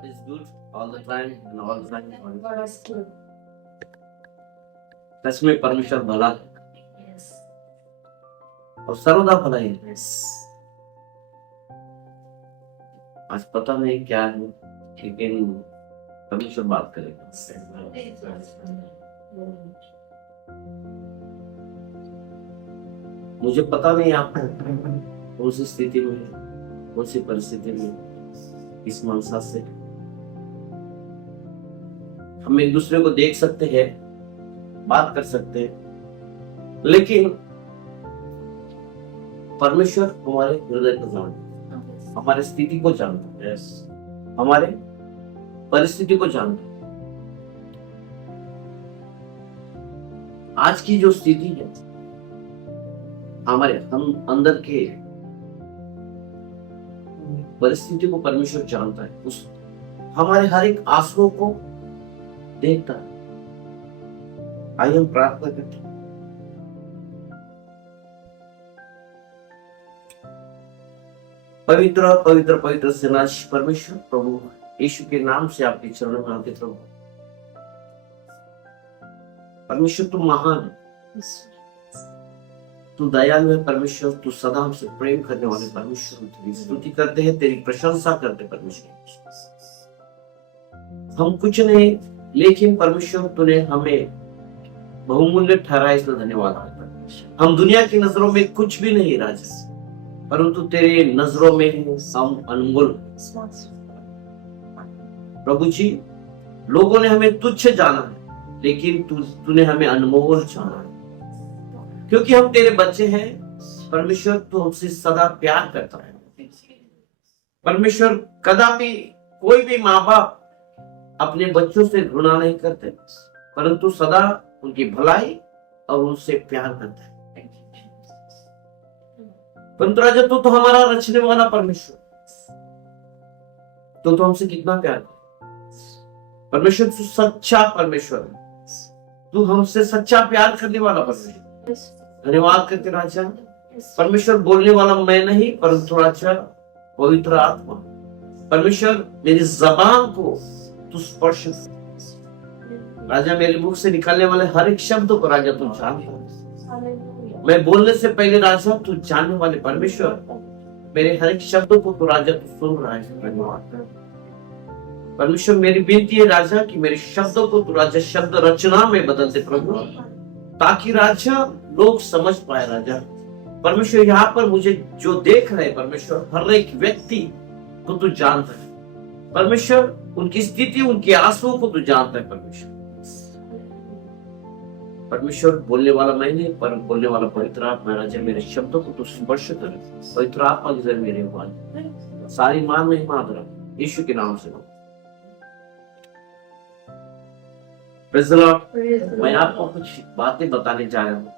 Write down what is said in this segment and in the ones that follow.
God is good all the time and all the time. God is good. सच में परमेश्वर भला है Yes. और सर्वदा भला ही है। Yes. आज पता नहीं क्या है, लेकिन परमेश्वर बात करेगा। मुझे पता नहीं आप कौन सी स्थिति में, कौन सी परिस्थिति में, इस मनसा से हम एक दूसरे को देख सकते हैं, बात कर सकते हैं, लेकिन परमेश्वर हमारे हृदय को जानता है, हमारे स्थिति को जानता है, हमारे परिस्थिति को जानता है। आज की जो स्थिति है, हमारे हम अंदर के परिस्थिति को परमेश्वर जानता है, उस हमारे हर एक आंसुओं को देखता है। आइए हम प्रार्थना करते हैं। पवित्र पवित्र पवित्र सेनाधीश परमेश्वर प्रभु यीशु के नाम से आपके चरणों में आते प्रभु। परमेश्वर तू महान है, तू दयालु है परमेश्वर, तू सदा हमसे प्रेम करने वाले परमेश्वर। तेरी स्तुति करते हैं, तेरी प्रशंसा करते परमेश्वर। हम कुछ नहीं, लेकिन परमेश्वर तूने हमें बहुमूल्य ठहराया, इसलिए धन्यवाद। हम दुनिया की नजरों में कुछ भी नहीं राजा, परंतु तेरे नजरों में हम अनमोल। प्रभु जी, लोगों ने हमें तुच्छ जाना है, लेकिन तूने हमें अनमोल जाना है, क्योंकि हम तेरे बच्चे हैं। परमेश्वर तू हमसे सदा प्यार करता है। परमेश्वर कदापि कोई भी माँ बाप अपने बच्चों से घृणा नहीं करते, परंतु सदा उनकी भलाई और उनसे प्यार करता है। परंतु राजा तू तो हमारा रचने वाला परमेश्वर, तो हमसे कितना प्यार करता परमेश्वर। तू सच्चा परमेश्वर है, तू हमसे सच्चा प्यार करने वाला परमेश्वर। धन्यवाद करते राजा। परमेश्वर बोलने वाला मैं नहीं, परंतु राजा पवित्र आत्मा परमेश्वर मेरी जबान को तू स्पर्श राजा, मेरे मुख से निकलने वाले हर एक शब्द को राजा तू जानता है। मैं बोलने से पहले राजा तू जानने वाले परमेश्वर, मेरे हर एक शब्दों को तू राजा तू सुन रहा है। धन्यवाद परमेश्वर। मेरी विनती है राजा कि मेरे शब्दों को तू राजा शब्द रचना में बदल दे प्रभु, ताकि राजा लोग समझ पाए राजा। परमेश्वर यहाँ पर मुझे जो देख रहे परमेश्वर, हर एक व्यक्ति को तू जानता है परमेश्वर, उनकी स्थिति, उनके आंसुओं को तू जानता है परमेश्वर। परमेश्वर बोलने वाला मैं नहीं, पर बोलने वाला पवित्र आत्मा राजा, मेरे शब्दों को तू स्पर्श कर। पवित्र आत्मा के जरिए मेरे ऊपर सारी मान में मादरा यीशु के नाम से। Praise the Lord. मैं आपको कुछ बातें बताने जा रहा हूँ।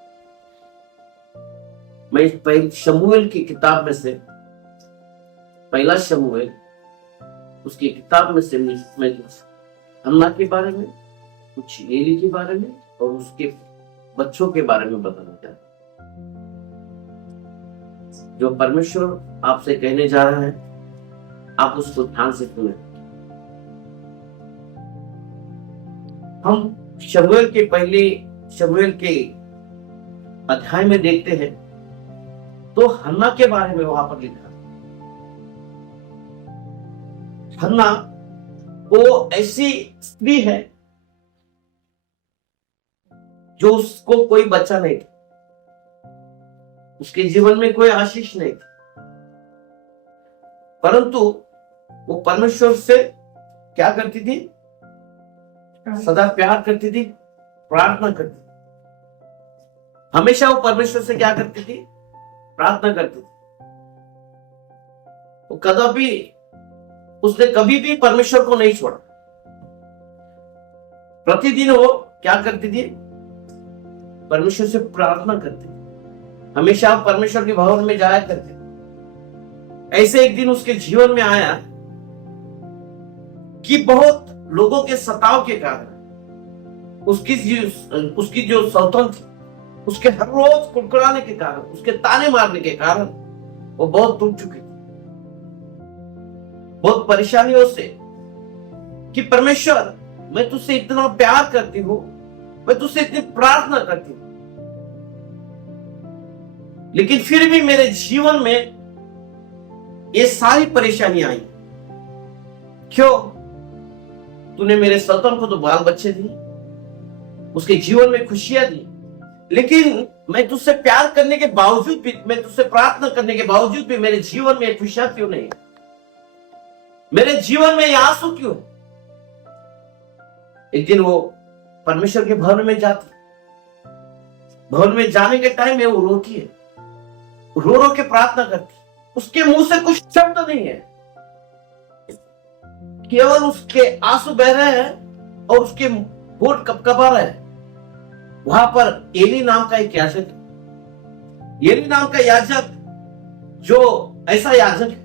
मैं शमूएल की किताब में से, पहला शमूएल उसकी किताब में से मैं हन्ना के बारे में, कुछ एली के बारे में और उसके बच्चों के बारे में बताना चाहता हूं। जो परमेश्वर आपसे कहने जा रहा है, आप उसको ध्यान से सुने। हम शमूएल के अध्याय में देखते हैं तो हन्ना के बारे में वहां पर लिखा। हन्ना वो ऐसी स्त्री है जो उसको कोई बच्चा नहीं था, उसके जीवन में कोई आशीष नहीं था, परंतु वो परमेश्वर से क्या करती थी? सदा प्यार करती थी, प्रार्थना करती थी। हमेशा वो परमेश्वर से क्या करती थी? प्रार्थना करती थी। उसने कभी भी परमेश्वर को नहीं छोड़ा। प्रतिदिन वो क्या करती थी? परमेश्वर से प्रार्थना करती थी। हमेशा परमेश्वर के भवन में जाया करती थी। ऐसे एक दिन उसके जीवन में आया कि बहुत लोगों के सताव के कारण, उसकी जो सौतन थी, उसके हर रोज कुड़कुड़ाने के कारण, उसके ताने मारने के कारण वो बहुत टूट चुकी थी। बहुत परेशानियों से कि परमेश्वर मैं तुझसे इतना प्यार करती हूं, मैं तुझसे इतनी प्रार्थना करती हूं, लेकिन फिर भी मेरे जीवन में ये सारी परेशानियां आई। क्यों? तूने मेरे संतान को तो बाल बच्चे दिए, उसके जीवन में खुशियां दी, लेकिन मैं तुझसे प्यार करने के बावजूद भी, मैं तुझसे प्रार्थना करने के बावजूद भी मेरे जीवन में खुशियां क्यों नहीं? मेरे जीवन में ये आंसू क्यों? एक दिन वो परमेश्वर के भवन में जाती, भवन में जाने के टाइम में वो रोती है, रो रो के प्रार्थना करती, उसके मुंह से कुछ शब्द नहीं है, केवल उसके आंसू बह रहे हैं और उसके होठ कपकपा रहे हैं। वहां पर एली नाम का एक याजक, एली नाम का याजक, जो ऐसा याजक है,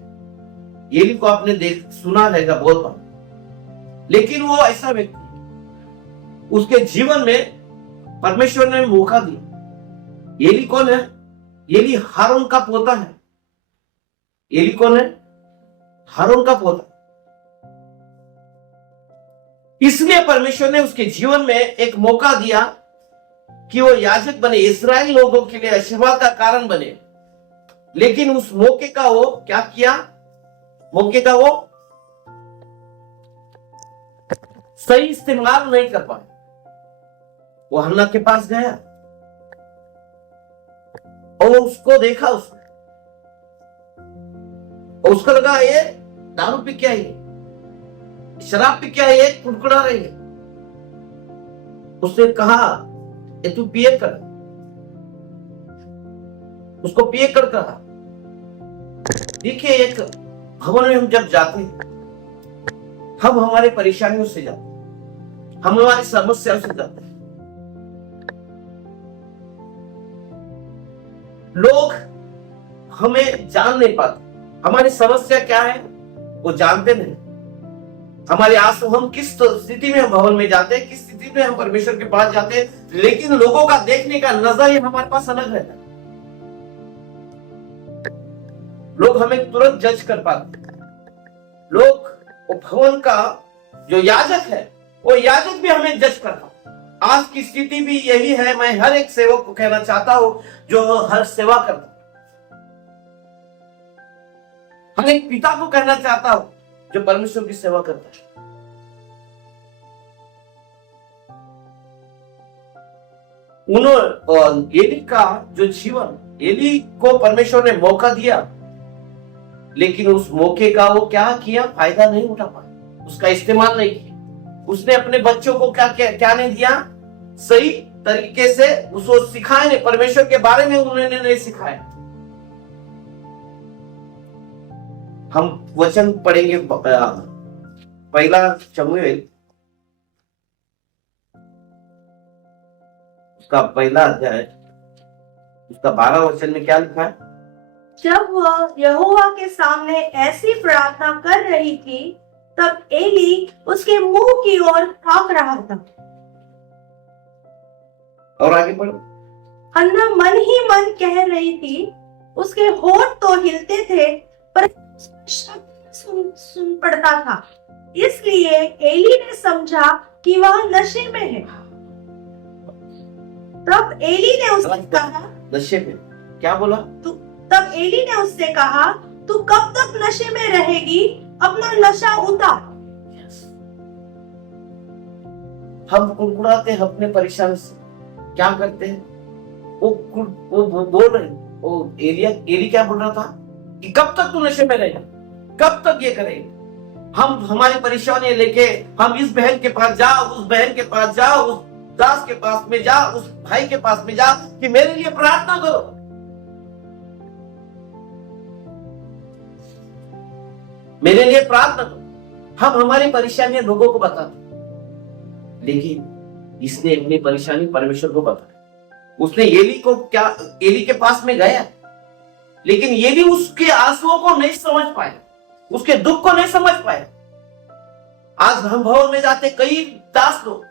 एली को आपने सुना रहेगा बहुत बार, लेकिन वो ऐसा व्यक्ति, उसके जीवन में परमेश्वर ने मौका दिया। एली कौन है? एली हारून का पोता है। एली कौन है? हारून का पोता। इसलिए परमेश्वर ने उसके जीवन में एक मौका दिया कि वो याजक बने, इस्राएल लोगों के लिए आशीर्वाद का कारण बने। लेकिन उस मौके का वो क्या किया? मौके का वो सही इस्तेमाल नहीं कर पाया। वो हन्ना के पास गया और उसको देखा, उसने, और उसको लगा ये दारू पी क्या है, शराब पी क्या है, कुड़कुड़ा रही है। उसने कहा ये तू पिए कर, उसको पिए कर कहा। देखिए, एक भवन में हम जब जाते हैं, हम हमारे परेशानियों से जाते हैं, हम हमारी समस्याओं से जाते हैं। लोग हमें जान नहीं पाते, हमारी समस्या क्या है वो जानते नहीं। हमारे आंसू, हम किस स्थिति में हम भवन में जाते हैं, किस स्थिति में हम परमेश्वर के पास जाते हैं, लेकिन लोगों का देखने का नजरिया हमारे पास अलग रहता है। लोग हमें तुरंत जज कर पाते हैं। लोग, वो भवन का जो याजक है, वो याजक भी हमें जज करता है। आज की स्थिति भी यही है। मैं हर एक सेवक को कहना चाहता हूं जो हर सेवा करता, हर एक पिता को कहना चाहता हूं जो परमेश्वर की सेवा करता है। उन्होंने एली का जो जीवन, एली को परमेश्वर ने मौका दिया, लेकिन उस मौके का वो क्या किया? फायदा नहीं उठा पाया, उसका इस्तेमाल नहीं किया। उसने अपने बच्चों को क्या नहीं दिया? सही तरीके से उसको सिखाया नहीं, परमेश्वर के बारे में उन्होंने नहीं सिखाया। हम वचन पढ़ेंगे, पहला शमूएल उसका पहला अध्याय, उसका 12 वचन में क्या लिखा है? जब वह यहोवा के सामने ऐसी प्रार्थना कर रही थी, तब एली उसके मुंह की ओर ताक रहा था। और आगे पढ़ो। हन्ना मन ही मन कह रही थी, उसके होठ तो हिलते थे पर शब्द सुन पड़ता था। इसलिए एली ने समझा कि वह नशे में है। तब एली ने उससे कहा, नशे में क्या बोला? तब एली ने उससे कहा, तू कब तक नशे में रहेगी? अपना नशा उतार। हम कुड़कुड़ाते हैं अपने परेशानी से, क्या करते हैं? वो बोल रहे, वो एली क्या बोल रहा था कि कब तक तू नशे में रहेगा, कब तक ये करेगा? हम हमारी परेशानी लेके हम इस बहन के पास जा, उस बहन के पास जा, उस दास के पास में जा, उस भाई के पास में जा कि मेरे लिए प्रार्थना करो। मेरे लिए प्रार्थना करो। हम हमारी परेशानियां लोगों को बताते, लेकिन इसने अपनी परेशानी परमेश्वर को बताया। उसने एली के पास में गया, लेकिन एली उसके आंसुओं को नहीं समझ पाया, उसके दुख को नहीं समझ पाया। आज हम भवन में जाते, कई दास लोग,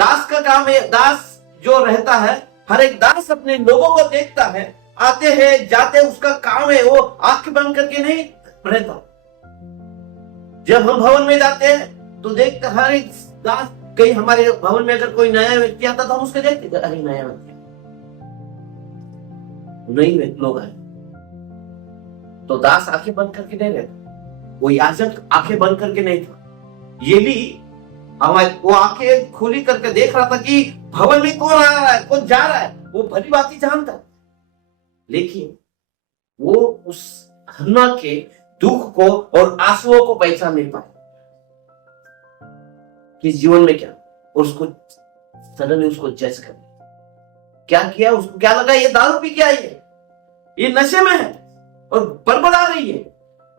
दास का काम है, दास जो रहता है, हर एक दास अपने लोगों को देखता है, आते हैं जाते, उसका काम है, वो आंख बंद करके नहीं रहता। जब हम भवन में जाते हैं, तो देखते हर एक दास, कहीं हमारे भवन में अगर कोई नया व्यक्ति आता तो हम उसको देखते, अरे नया व्यक्ति नहीं लोग आए तो दास आंखें बंद करके नहीं रहता, वो याजक आंखें बंद करके नहीं था। ये भी हमारे वो आंखें खुली करके देख रहा था कि भवन में कौन आ रहा है, कौन जा रहा है, वो भली बात ही जानता। लेकिन वो उस हन्ना के दुख को और आंसुओं को पहचान नहीं पाया कि जीवन में क्या, और उसको सडनली उसको जज कर क्या किया, उसको क्या लगा ये दारू पी के आई है, ये नशे में है और बड़बड़ा रही है।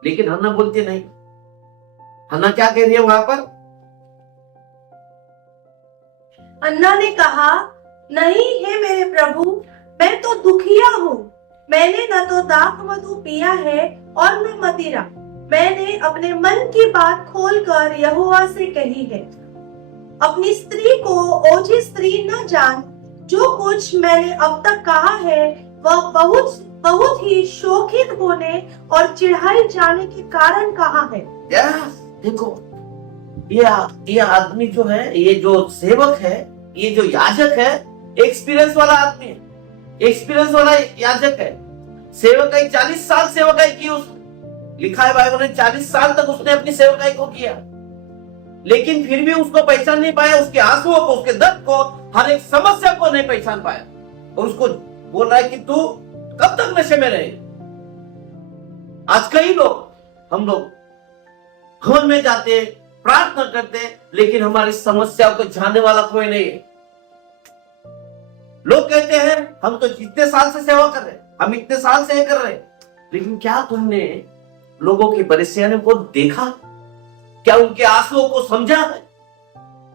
लेकिन हन्ना बोलती नहीं। हन्ना क्या कह रही है वहां पर? अन्ना ने कहा, नहीं है मेरे प्रभु, मैं तो दुखिया हूँ। मैंने न तो दाख मधु पिया है और न मदिरा। मैंने अपने मन की बात खोलकर यहोवा से कही है। अपनी स्त्री को ओझी स्त्री न जान। जो कुछ मैंने अब तक कहा है वह बहुत बहुत ही शोकित होने और चिढ़ाई जाने के कारण कहा है। देखो ये आदमी जो है, ये जो सेवक है, ये जो याजक है, एक्सपीरियंस वाला आदमी है, एक्सपीरियंस वाला याजक है। सेवकाई 40 साल सेवकाई की उसने, लिखा है बाइबल में 40 साल तक उसने अपनी सेवकाई को किया, लेकिन फिर भी उसको पहचान नहीं पाया, उसके आंसुओं को, उसके दर्द को, हर एक समस्या को नहीं पहचान पाया। और उसको बोल रहा है कि तू कब तक नशे में रहे। आज कई लोग, हम लोग भवन में जाते, प्रार्थना करते, लेकिन हमारी समस्याओं को जानने वाला कोई नहीं है। लोग कहते हैं हम तो इतने साल से सेवा कर रहे, हम इतने साल से ये कर रहे, लेकिन क्या तुमने लोगों की परेशानियों को देखा? क्या उनके आंसुओं को समझा है?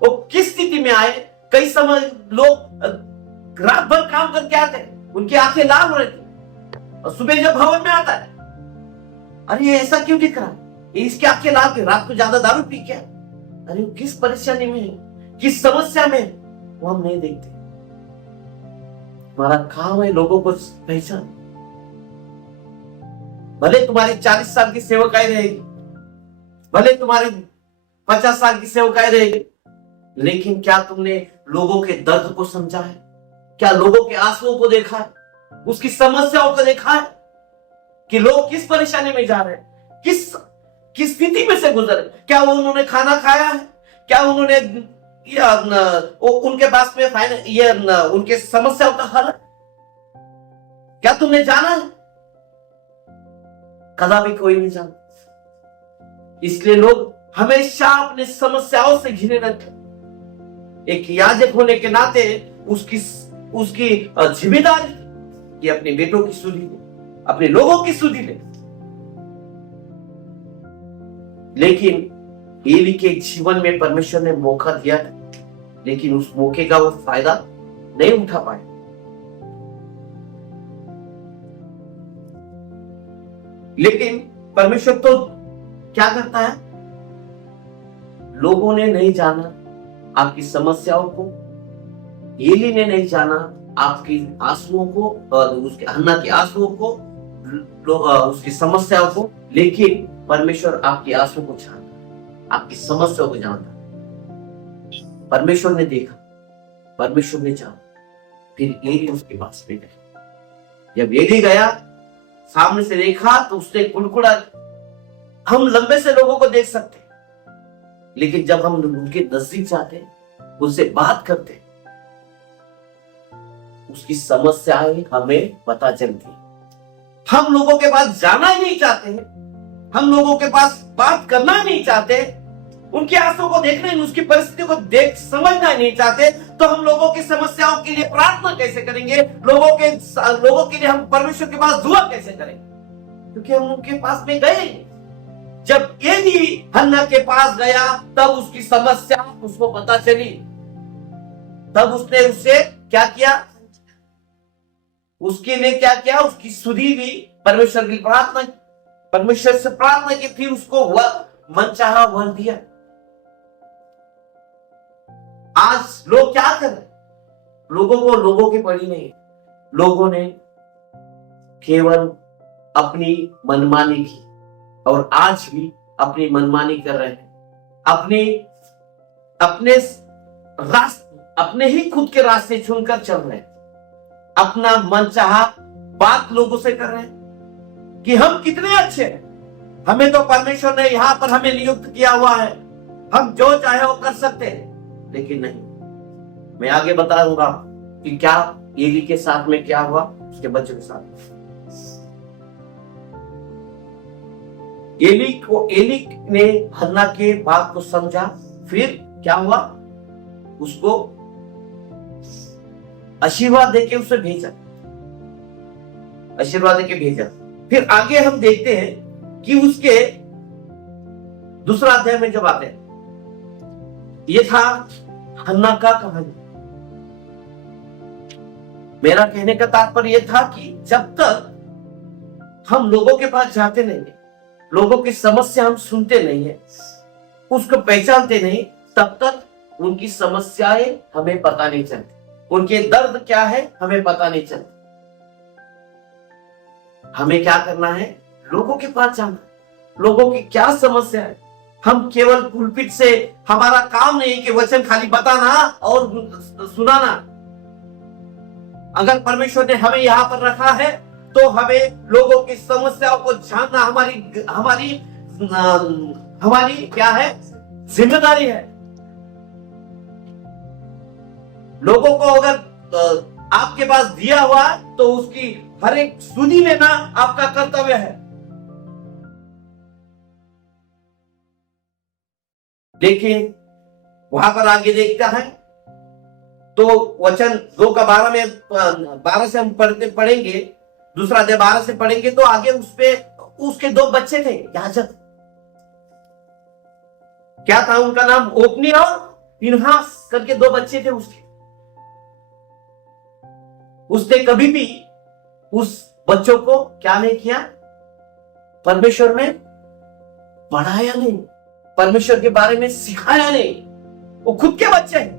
वो किस स्थिति में आए? कई समय लोग रात भर काम करके आते, उनकी आंखें लाल हो रही थी, और सुबह जब भवन में आता है, अरे ये ऐसा क्यों दिख रहा है, इसके आंखें लाल के, रात को ज्यादा दारू पी क्या? अरे किस परेशानी में है, किस समस्या में है, वो हम नहीं देखते। हमारा काम है लोगों को पहचान। भले तुम्हारी 40 साल की सेवकाई रहेगी, भले तुम्हारी 50 साल की सेवकाई रहेगी, लेकिन क्या तुमने लोगों के दर्द को समझा है? क्या लोगों के आंसुओं को देखा है? उसकी समस्याओं को देखा है कि लोग किस परेशानी में जा रहे हैं, किस स्थिति में से गुजरे? क्या वो उन्होंने खाना खाया है? क्या उन्होंने उनके पास में उनके समस्याओं का हल है? क्या तुमने जाना है? कदापि कोई नहीं जानता। इसलिए लोग हमेशा अपनी समस्याओं से घिरे रहते। एक याजक होने के नाते उसकी जिम्मेदारी कि अपने बेटों की सुधि ले, अपने लोगों की सुधि ले। लेकिन एली के जीवन में परमेश्वर ने मौका दिया, लेकिन उस मौके का वो फायदा नहीं उठा पाए। लेकिन परमेश्वर तो क्या करता है? लोगों ने नहीं जाना आपकी समस्याओं को, एली ने नहीं जाना आपकी आंसुओं को, उसके हन्ना के आंसुओं को, उसकी समस्याओं को, लेकिन परमेश्वर आपकी आंसुओं को जानता, आपकी समस्याओं को जानता। परमेश्वर ने देखा, परमेश्वर ने जाना। फिर एली उसके पास में गया। जब एली गया, सामने से देखा तो उसने कुड़कुड़ा। हम लंबे से लोगों को देख सकते, लेकिन जब हम उनके नजदीक जाते, उनसे बात करते, उसकी समस्याएं हमें पता चलती। हम लोगों के पास जाना ही नहीं चाहते, हम लोगों के पास बात करना ही नहीं चाहते, उनकी आंसुओं को देखना, उसकी परिस्थिति को देख समझना ही नहीं चाहते, तो हम लोगों की समस्याओं के लिए प्रार्थना कैसे करेंगे? लोगों के लिए हम परमेश्वर के पास दुआ कैसे करेंगे? क्योंकि हम उनके पास में गए। जब एली हन्ना के पास गया, तब उसकी समस्या उसको पता चली। तब उसने उससे क्या किया? उसके लिए क्या किया? उसकी सुधि ली, परमेश्वर की प्रार्थना, परमेश्वर से प्रार्थना की, फिर उसको मनचाहा वर दिया। आज लोग क्या कर रहे? लोगों की पड़ी नहीं, लोगों ने केवल अपनी मनमानी की, और आज भी अपनी मनमानी कर रहे हैं, अपनी अपने अपने ही खुद के रास्ते चुनकर चल रहे हैं, अपना मनचाहा बात लोगों से कर रहे हैं कि हम कितने अच्छे हैं, हमें तो परमेश्वर ने यहां पर हमें नियुक्त किया हुआ है, हम जो चाहे वो कर सकते हैं। लेकिन नहीं, मैं आगे बताऊंगा कि क्या एली के साथ में क्या हुआ, उसके बच्चों के साथ। एली ने हन्ना के बात को समझा, फिर क्या हुआ, उसको आशीर्वाद देके उसे भेजा, आशीर्वाद देके भेजा। फिर आगे हम देखते हैं कि उसके दूसरा अध्याय में जब आते हैं, ये था हन्ना का कहानी। मेरा कहने का तात्पर्य यह था कि जब तक हम लोगों के पास जाते नहीं है, लोगों की समस्या हम सुनते नहीं है, उसको पहचानते नहीं, तब तक उनकी समस्याएं हमें पता नहीं चलती, उनके दर्द क्या है हमें पता नहीं चलता। हमें क्या करना है, लोगों के पास जाना, लोगों की क्या समस्या है। हम केवल पुलपिट से, हमारा काम नहीं कि वचन खाली बताना और सुनाना। अगर परमेश्वर ने हमें यहां पर रखा है तो हमें लोगों की समस्याओं को जानना हमारी हमारी हमारी क्या है, जिम्मेदारी है। लोगों को अगर आपके पास दिया हुआ तो उसकी हर एक सुनी लेना आपका कर्तव्य है। देखिए वहां पर आगे देखता है तो वचन 2:12 में 12 से हम पढ़ेंगे, दूसरा अध्याय 12 से पढ़ेंगे तो आगे उसपे उसके 2 बच्चे थे याजक। क्या था उनका नाम, ओपनी और फिनहास करके 2 बच्चे थे उसके। उसने कभी भी उस बच्चों को क्या नहीं किया, परमेश्वर में पढ़ाया नहीं, परमेश्वर के बारे में सिखाया नहीं। वो खुद के बच्चे हैं।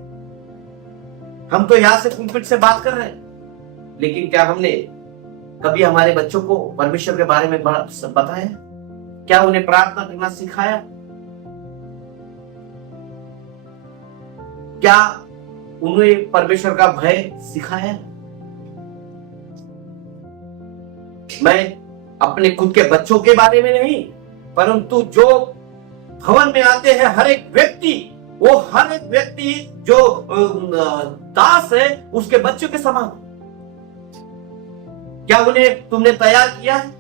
हम तो यहां से पुलपिट से बात कर रहे हैं, लेकिन क्या हमने कभी हमारे बच्चों को परमेश्वर के बारे में बताया? क्या उन्हें प्रार्थना करना सिखाया? क्या उन्हें परमेश्वर का भय सिखाया? मैं अपने खुद के बच्चों के बारे में नहीं, परंतु जो भवन में आते हैं हर एक व्यक्ति, वो हर एक व्यक्ति जो दास है उसके बच्चों के समान। क्या उन्हें तुमने तैयार किया है?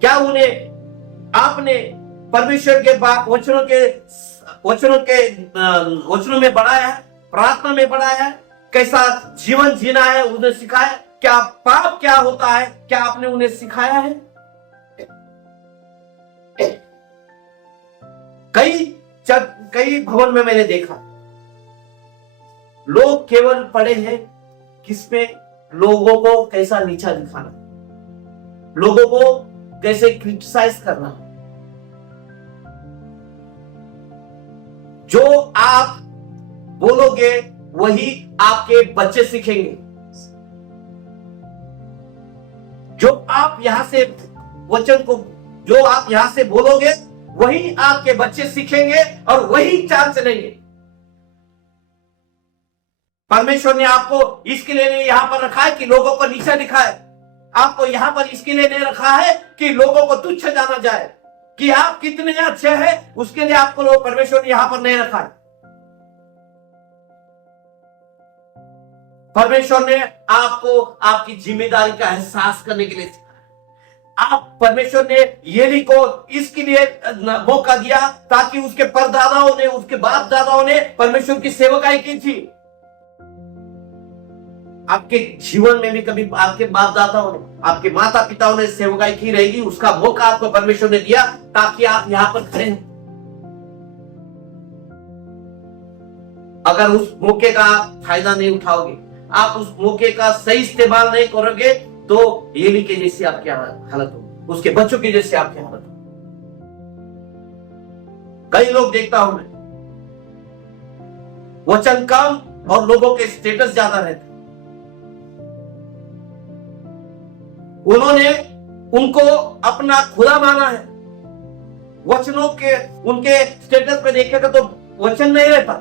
क्या उन्हें आपने परमेश्वर के वचनों में बढ़ाया है, प्रार्थना में बढ़ाया है, कैसा जीवन जीना है उन्हें सिखाया? क्या पाप क्या होता है, क्या आपने उन्हें सिखाया है? कई भवन में मैंने देखा लोग केवल पढ़े हैं किसमें, लोगों को कैसा नीचा दिखाना, लोगों को कैसे क्रिटिसाइज करना। जो आप बोलोगे वही आपके बच्चे सीखेंगे। जो आप यहां से वचन को, जो आप यहां से बोलोगे वही आपके बच्चे सीखेंगे और वही चाल चलेंगे। परमेश्वर ने आपको इसके लिए यहां पर रखा है कि लोगों को नीचा दिखाए। आपको यहां पर इसके लिए नहीं रखा है कि लोगों को तुच्छ जाना जाए, कि आप कितने अच्छे हैं उसके लिए आपको परमेश्वर ने यहां पर नहीं रखा है। परमेश्वर ने आपको आपकी जिम्मेदारी का एहसास करने के लिए सिखाया। आप परमेश्वर ने एली को इसके लिए मौका दिया ताकि उसके परदादाओं ने, उसके बाप दादाओं ने परमेश्वर की सेवकाई की थी। आपके जीवन में भी कभी आपके बाप दादाओं ने, आपके माता पिताओं ने सेवकाई की रहेगी, उसका मौका आपको परमेश्वर ने दिया ताकि आप यहां पर खड़े हैं। अगर उस मौके का फायदा नहीं उठाओगे, आप उस मौके का सही इस्तेमाल नहीं करोगे तो एली के जैसी आपकी हालत हो, उसके बच्चों की जैसी आपकी हालत हो। कई लोग देखता हूं मैं, वचन कम और लोगों के स्टेटस ज्यादा रहते। उन्होंने उनको अपना खुदा माना है, वचनों के उनके स्टेटस पे देखेगा तो वचन नहीं रहता।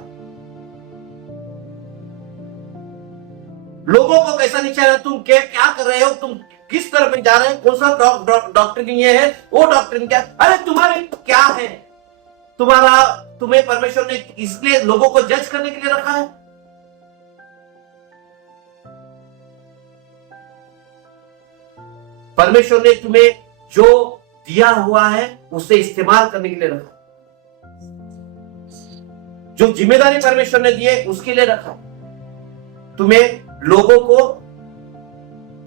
लोगों को कैसा नहीं चाहिए, तुम क्या कर रहे हो, तुम किस तरफ जा रहे हो, कौन सा डॉक्ट्रिन ये है, वो डॉक्ट्रिन क्या, अरे तुम्हारे क्या है, तुम्हें परमेश्वर ने इसलिए लोगों को जज करने के लिए रखा है। परमेश्वर ने तुम्हें जो दिया हुआ है उसे इस्तेमाल करने के लिए रखा, जो जिम्मेदारी परमेश्वर ने दी है उसके लिए रखा। तुम्हें लोगों को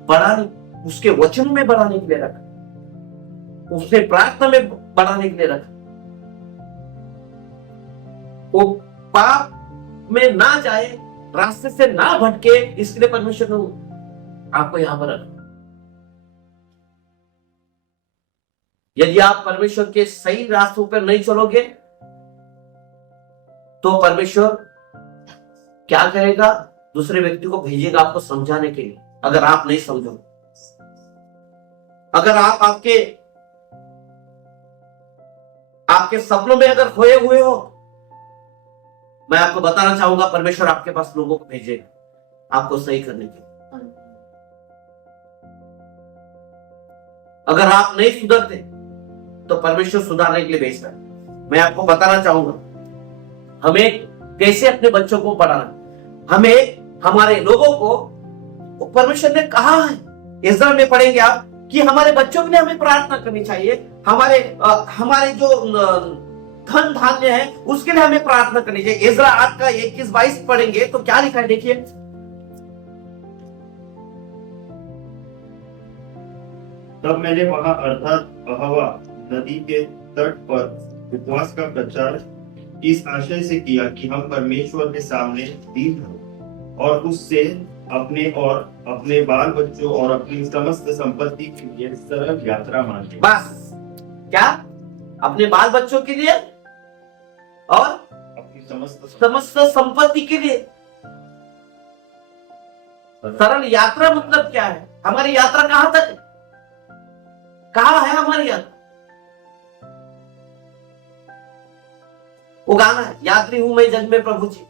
बढ़ाने, उसके वचन में बढ़ाने के लिए रखा, उसने प्रार्थना में बढ़ाने के लिए रखा, वो पाप में ना जाए, रास्ते से ना भटके, इसके लिए परमेश्वर ने आपको यहां पर रखा। यदि आप परमेश्वर के सही रास्तों पर नहीं चलोगे तो परमेश्वर क्या करेगा, दूसरे व्यक्ति को भेजेगा आपको समझाने के लिए। अगर आप नहीं समझो, अगर आप आपके सपनों में अगर खोए हुए हो, मैं आपको बताना चाहूंगा परमेश्वर आपके पास लोगों को भेजेगा आपको सही करने के लिए। अगर आप नहीं सुधरते तो परमेश्वर सुधारने के लिए भेजता है। मैं आपको बताना चाहूंगा हमें कैसे अपने बच्चों को पढ़ाना, हमें हमारे लोगों को परमेश्वर ने कहा है, इस्राएल में पढ़ेंगे आप कि हमारे बच्चों के लिए हमें प्रार्थना करनी चाहिए, हमारे जो धन धान्य है उसके लिए हमें प्रार्थना करनी चाहिए। इस्राएल 8 का 21-22 पढ़ेंगे तो क्या लिखा है, देखिए। तब मैंने वहां अर्थात अहवा नदी के तट पर उपवास का प्रचार इस आशय से किया कि हम परमेश्वर के सामने दीन हों और उससे अपने और अपने बाल बच्चों और अपनी समस्त संपत्ति के लिए सरल यात्रा मांगे। बस क्या, अपने बाल बच्चों के लिए और अपनी समस्त संपत्ति के लिए सरल यात्रा। मतलब क्या है, हमारी यात्रा कहां तक है, कहां है हमारी यात्रा? वो गाना है, यात्री हूं मैं जग में प्रभु जी।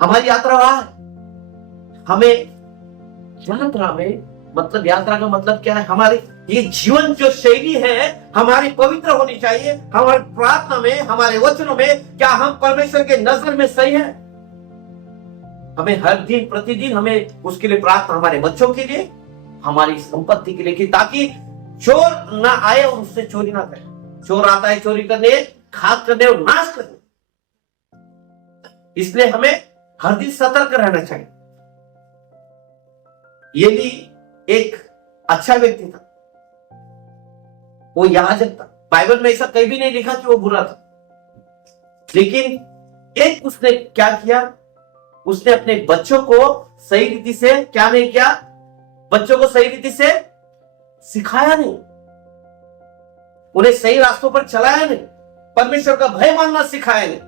हमारी यात्रा वहां है। हमें यात्रा में मतलब, यात्रा का मतलब क्या है, हमारी ये जीवन जो शैली है हमारी पवित्र होनी चाहिए। हमारी प्रार्थना में, हमारे वचनों में क्या हम परमेश्वर के नजर में सही है? हमें हर दिन प्रतिदिन हमें उसके लिए प्रार्थना, हमारे बच्चों के लिए, हमारी संपत्ति के लिए, कि ताकि चोर ना आए और उससे चोरी ना करे। चोर आता है चोरी करने, घात करने और नाश करने, इसलिए हमें हर दिन सतर्क रहना चाहिए। एली एक अच्छा व्यक्ति था, वो याजक था। बाइबल में ऐसा कहीं भी नहीं लिखा कि वो बुरा था, लेकिन एक उसने क्या किया, उसने अपने बच्चों को सही रीति से क्या नहीं किया, बच्चों को सही रीति से सिखाया नहीं, उन्हें सही रास्तों पर चलाया नहीं, परमेश्वर का भय मानना सिखाया नहीं।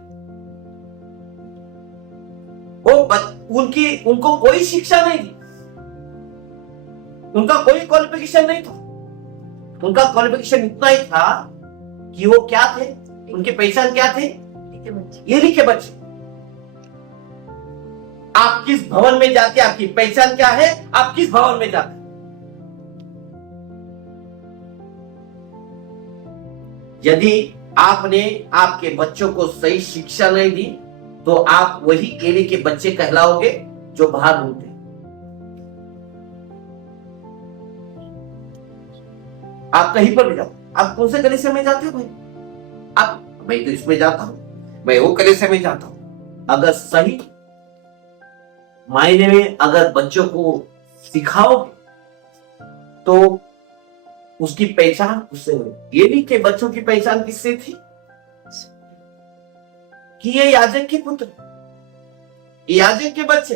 उनको कोई शिक्षा नहीं दी, उनका कोई क्वालिफिकेशन नहीं था। उनका क्वालिफिकेशन इतना ही था कि वो क्या थे, उनकी पहचान क्या थी, एली के बच्चे। आप किस भवन में जाते, आपकी पहचान क्या है, आप किस भवन में जाते। यदि आपने आपके बच्चों को सही शिक्षा नहीं दी तो आप वही एली के बच्चे कहलाओगे जो बाहर घूमते। आप कहीं पर भी जाओ, आप कौन से कलीसिया में जाते हो भाई? मैं तो इसमें जाता हूं, मैं वो कलीसिया में जाता हूं। अगर सही मायने में अगर बच्चों को सिखाओगे तो उसकी पहचान उससे हुई। एली के बच्चों की पहचान किससे थी कि ये याजक के पुत्र, याजक के बच्चे।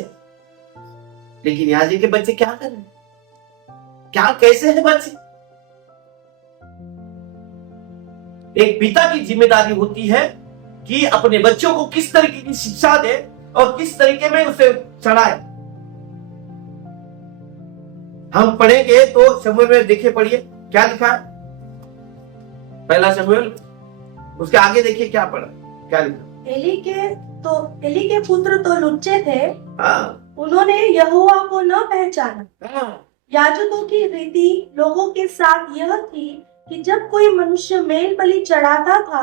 लेकिन याजक के बच्चे क्या कर रहे हैं, क्या कैसे हैं बच्चे? एक पिता की जिम्मेदारी होती है कि अपने बच्चों को किस तरीके की शिक्षा दे और किस तरीके में उसे चढ़ाए। हम पढ़ेंगे तो शमूएल में देखिए, पढ़िए क्या लिखा है। पहला शमूएल, उसके आगे देखिए क्या पढ़ा, क्या लिखा। एली के पुत्र तो लुच्चे थे, हाँ उन्होंने यहोवा को न पहचाना। हाँ याजकों की रीति लोगों के साथ यह थी कि जब कोई मनुष्य मेल बलि चढ़ाता था,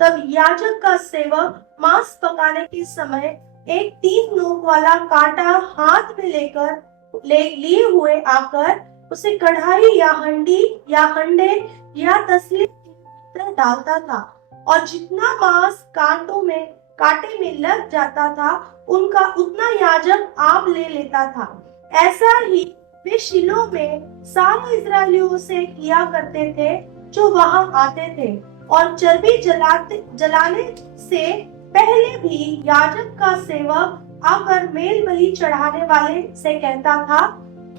तब याजक का सेवक मांस पकाने के समय एक 3 नोक वाला कांटा हाथ में लिए हुए आकर उसे कढ़ाई या हंडी या हंडे या तसले में डालता था, और जितना मांस कांटे में लग जाता था, उनका उतना याजक आप ले लेता था। ऐसा ही वे शिलो में सारे इस्राएलियों से किया करते थे जो वहां आते थे, और चर्बी जलाने से पहले भी याजक का सेवक आकर मेल बलि चढ़ाने वाले से कहता था,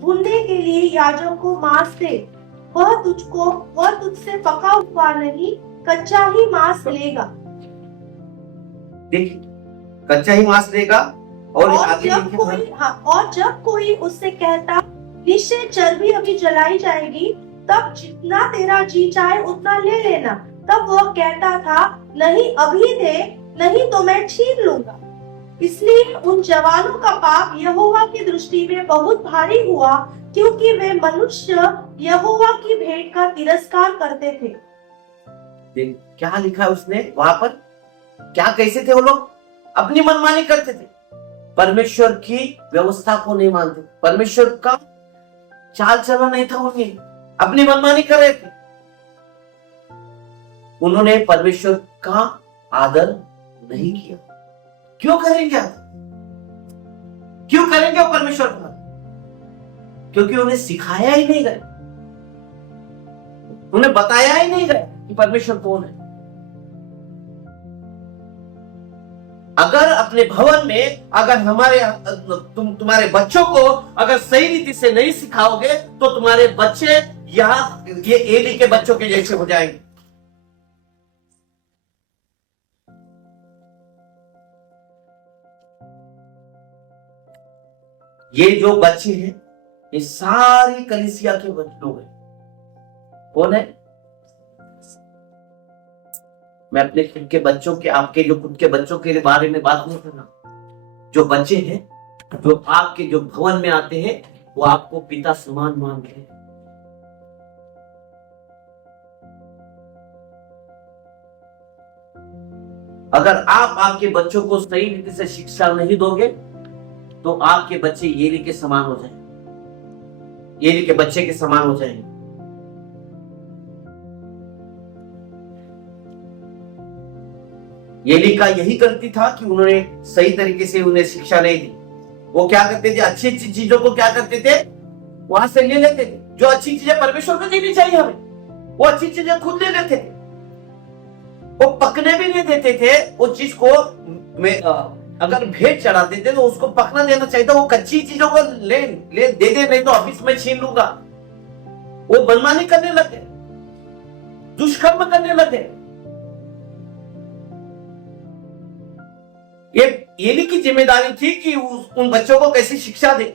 भूनने के लिए याजक को मांस दे, वह तुझसे पका हुआ नहीं, कच्चा ही मांस लेगा। देखिए, कच्चा ही मांस देगा। और आगे जब कोई उससे कहता, निश्चय चर्बी अभी जलाई जाएगी, तब जितना तेरा जी चाहे उतना ले लेना, तब वह कहता था, नहीं अभी दे, नहीं तो मैं छीन लूंगा। इसलिए उन जवानों का पाप यहोवा की दृष्टि में बहुत भारी हुआ, क्योंकि वे मनुष्य यहोवा की भेंट का तिरस्कार करते थे। क्या लिखा उसने वहां पर, क्या कैसे थे वो लोग, अपनी मनमानी करते थे, परमेश्वर की व्यवस्था को नहीं मानते, परमेश्वर का चाल चलन नहीं था उन्हें, अपनी मनमानी कर रहे थे। उन्होंने परमेश्वर का आदर नहीं किया। क्यों करेंगे आप, क्यों करेंगे वो परमेश्वर का? क्योंकि उन्हें सिखाया ही नहीं गया, उन्हें बताया ही नहीं गया कि परमेश्वर कौन है। अगर अपने भवन में अगर तुम्हारे बच्चों को अगर सही रीति से नहीं सिखाओगे, तो तुम्हारे बच्चे ये एली के बच्चों के जैसे हो जाएंगे। ये जो बच्चे हैं, ये सारी कलीसिया के लोग हैं। कौन है? मैं अपने खुद के बच्चों के, आपके जो खुद के बच्चों के बारे में बात नहीं कर रहा। जो बच्चे हैं, जो आपके जो भवन में आते हैं, वो आपको पिता समान मानते हैं। अगर आप आपके बच्चों को सही रीति से शिक्षा नहीं दोगे, तो आपके बच्चे एली के समान हो जाएंगे, एली के बच्चे के समान हो जाएंगे। एली का यही गलती था कि उन्होंने सही तरीके से उन्हें शिक्षा नहीं दी। वो क्या करते थे, अच्छी अच्छी चीजों को क्या करते थे, वहां से ले लेते थे। जो अच्छी चीजें परमेश्वर को देनी चाहिए हमें, वो अच्छी चीजें खुद ले लेते थे। वो पकने भी नहीं देते थे। वो चीज को अगर भेंट चढ़ाते थे तो उसको पकना देना चाहिए था। वो कच्ची चीजों को ले दे दे, नहीं तो ऑफिस में छीन लूंगा। वो मनमानी करने लगे, दुष्कर्म करने लगे। ये एली की जिम्मेदारी थी कि उन बच्चों को कैसी शिक्षा दे।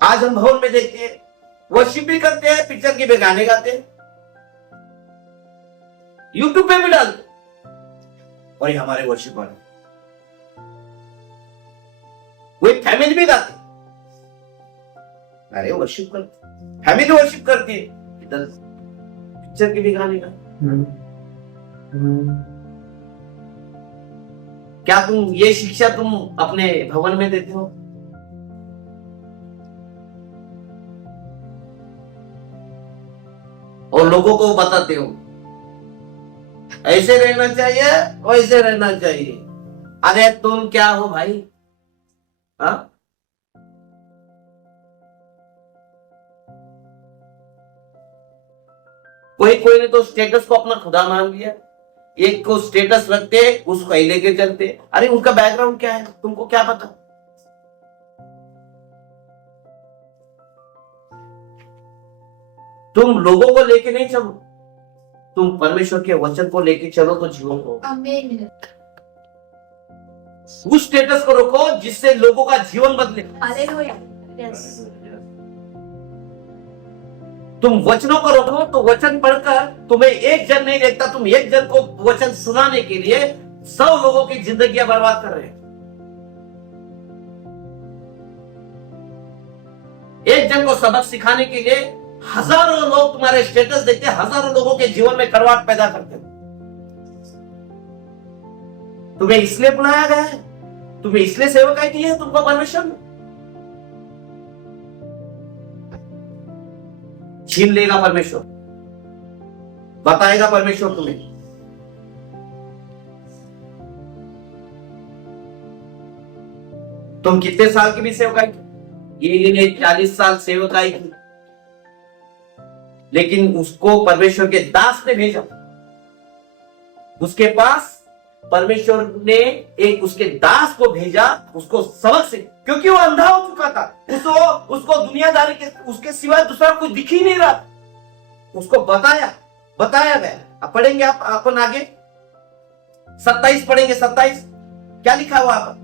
आज हम भवन में देखते हैं, वर्शिप भी करते हैं, पिक्चर की भी गाने गाते हैं, यूट्यूब पे भी डालते, और ये हमारे वर्शिप वाले वो फैमिली भी गाते। अरे वर्शिप करते, फैमिली वर्शिप करती है, इधर पिक्चर के भी गाने गा। क्या तुम ये शिक्षा तुम अपने भवन में देते हो? और लोगों को बताते हो ऐसे रहना चाहिए, वैसे रहना चाहिए। अरे तुम क्या हो भाई? हाँ, कोई ने तो स्टेटस को अपना खुदा मान लिया। एक को स्टेटस रखते, उसको लेके चलते। अरे उनका बैकग्राउंड क्या है, तुमको क्या पता? तुम लोगों को लेके नहीं चलो, तुम परमेश्वर के वचन को लेके चलो तो जीवन हो। उस स्टेटस को रखो जिससे लोगों का जीवन बदले। तुम वचनों को रोको तो वचन पढ़कर तुम्हें एक जन नहीं देखता, तुम एक जन को वचन सुनाने के लिए 100 लोगों की जिंदगियां बर्बाद कर रहे हैं। एक जन को सबक सिखाने के लिए हजारों लोग तुम्हारे स्टेटस देखते, हजारों लोगों के जीवन में करवाट पैदा करते। तुम्हें इसलिए बुलाया गया है, तुम्हें इसलिए सेवकाई की है तुमको परमेश्वर ने। छीन लेगा परमेश्वर, बताएगा परमेश्वर तुम्हें। तुम कितने साल की भी सेवकाई की? ये ने 40 साल सेवकाई की, लेकिन उसको परमेश्वर के दास ने भेजा। उसके पास परमेश्वर ने एक उसके दास को भेजा, उसको सबक से, क्योंकि वो अंधा हो चुका था। उसको दुनियादारी के उसके सिवाय दूसरा कुछ दिख ही नहीं रहा। उसको बताया गया। अब पढ़ेंगे आप अपन आगे 27 पढ़ेंगे। 27 क्या लिखा हुआ आप?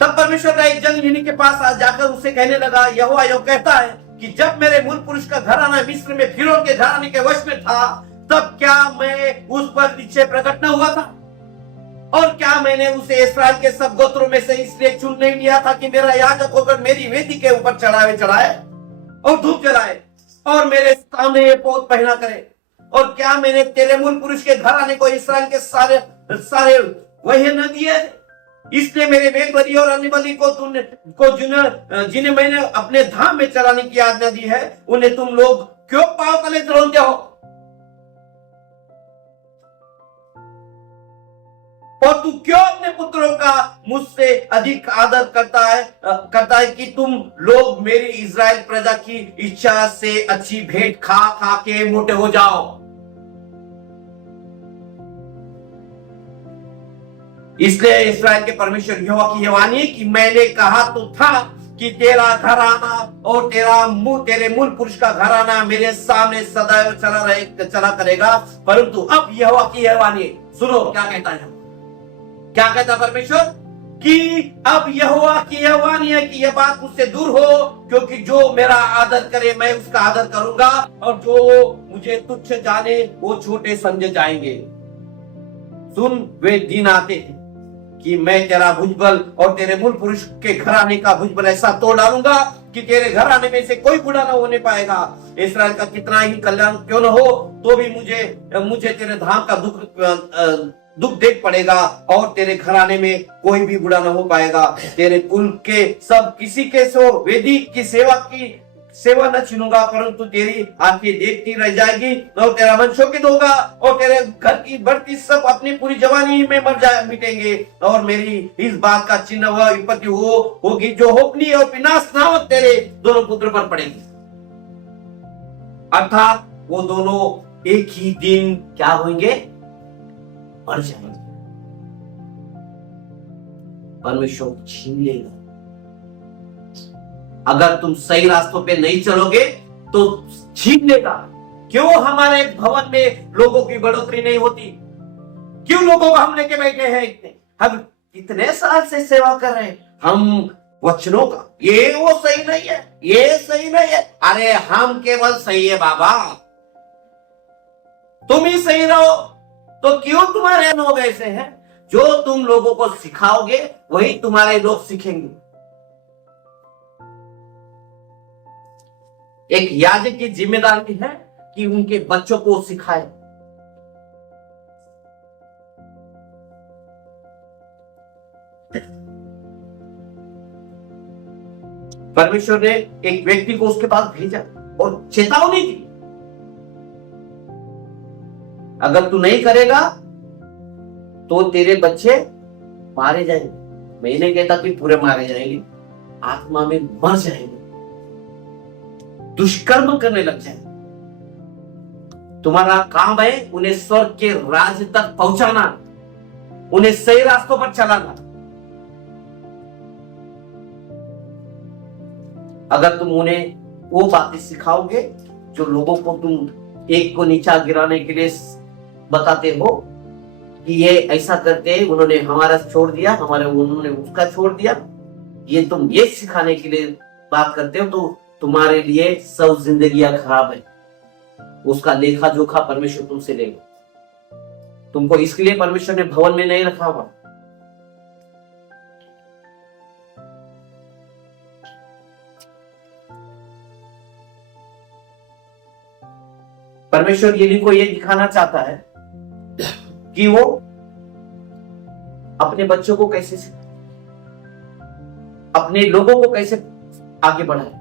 तब परमेश्वर का एक जन यहीं के पास जाकर उसे कहने लगा, यहोवा यूं कहता है कि जब मेरे मूल पुरुष का घराना मिस्र में फिरौन के घराने के वश में था, तब क्या मैं उस पर निश्चय प्रकट न हुआ था? और क्या मैंने उसे इस्राएल के सब गोत्रों में से इसलिए चुन नहीं लिया था कि मेरा याजक होकर मेरी वेदी के ऊपर चढ़ाए और धूप जलाए और मेरे सामने पोत पहना करे? और क्या मैंने तेरे मूल पुरुष के घराने को इस्राएल के सारे वही न दिए? इसलिए मेरे मेल बलि और अन्य बलि को जिन्हें मैंने अपने धाम में चलाने की आज्ञा दी है, उन्हें तुम लोग क्यों पांव तले दबाते हो? और तू क्यों अपने पुत्रों का मुझसे अधिक आदर करता है कि तुम लोग मेरी इज़राइल प्रजा की इच्छा से अच्छी भेंट खा के मोटे हो जाओ? इसलिए इस्राएल के परमेश्वर यहोवा की यह वाणी है कि मैंने कहा तो था कि तेरा घराना और तेरे मूल पुरुष का घराना मेरे सामने सदैव चला करेगा। परंतु अब यहोवा की यह वाणी है, सुनो क्या कहता है। क्या कहता परमेश्वर? कि अब यहोवा की यह वाणी है कि यह बात मुझसे दूर हो, क्योंकि जो मेरा आदर करे मैं उसका आदर करूंगा, और जो मुझे तुच्छ जाने वो छोटे समझे जाएंगे। सुन, वे दिन आते हैं कि मैं तेरा भुजबल और तेरे मूल पुरुष के घराने का भुजबल ऐसा तोड़ डालूंगा कि तेरे घराने में से कोई बुरा न होने पाएगा। इस्राएल का कितना ही कल्याण क्यों न हो, तो भी मुझे तेरे धाम का दुख देख पड़ेगा, और तेरे घराने में कोई भी बुरा न हो पाएगा। तेरे कुल के सब किसी के वेदी की सेवा न छीनूंगा, परंतु तेरी आंखें देखती रह जाएगी, और तेरा मन शोकित होगा, और तेरे घर की बढ़ती सब अपनी पूरी जवानी में मिटेंगे। और मेरी इस बात का चिन्ह वह विपत्ति होगी जो होपनी और विनाश नामक तेरे दोनों पुत्र पर पड़ेगी। अर्थात वो दोनों एक ही दिन क्या होंगे? मर जाएंगे। परमेश्वर छीन लेगा। अगर तुम सही रास्तों पे नहीं चलोगे तो छीन लेगा। क्यों हमारे भवन में लोगों की बढ़ोतरी नहीं होती? क्यों लोगों को हम लेके बैठे हैं इतने? हम इतने साल से सेवा कर रहे हैं, हम वचनों का ये वो सही नहीं है, ये सही नहीं है। अरे हम केवल सही है बाबा, तुम ही सही रहो। तो क्यों तुम्हारे लोग ऐसे हैं? जो तुम लोगों को सिखाओगे वही तुम्हारे लोग सीखेंगे। एक याजक की जिम्मेदारी है कि उनके बच्चों को सिखाए। परमेश्वर ने एक व्यक्ति को उसके पास भेजा और चेतावनी दी, अगर तू नहीं करेगा तो तेरे बच्चे मारे जाएंगे। मैं नहीं कहता कि पूरे मारे जाएंगे, आत्मा में मर जाएंगे, दुष्कर्म करने लग जाए। तुम्हारा काम है उन्हें स्वर्ग के राज्य तक पहुंचाना, उन्हें सही रास्तों पर चलाना। अगर तुम उन्हें वो बातें सिखाओगे जो लोगों को तुम एक को नीचा गिराने के लिए बताते हो कि ये ऐसा करते हैं, उन्होंने हमारा छोड़ दिया, उन्होंने उसका छोड़ दिया, ये तुम ये सिखाने के लिए बात करते हो, तो तुम्हारे लिए सब जिंदगियां खराब है, उसका लेखा जोखा परमेश्वर तुमसे लेगा। तुमको इसके लिए परमेश्वर ने भवन में नहीं रखा हुआ। परमेश्वर यदि को ये दिखाना चाहता है कि वो अपने बच्चों को कैसे, अपने लोगों को कैसे आगे बढ़ाए।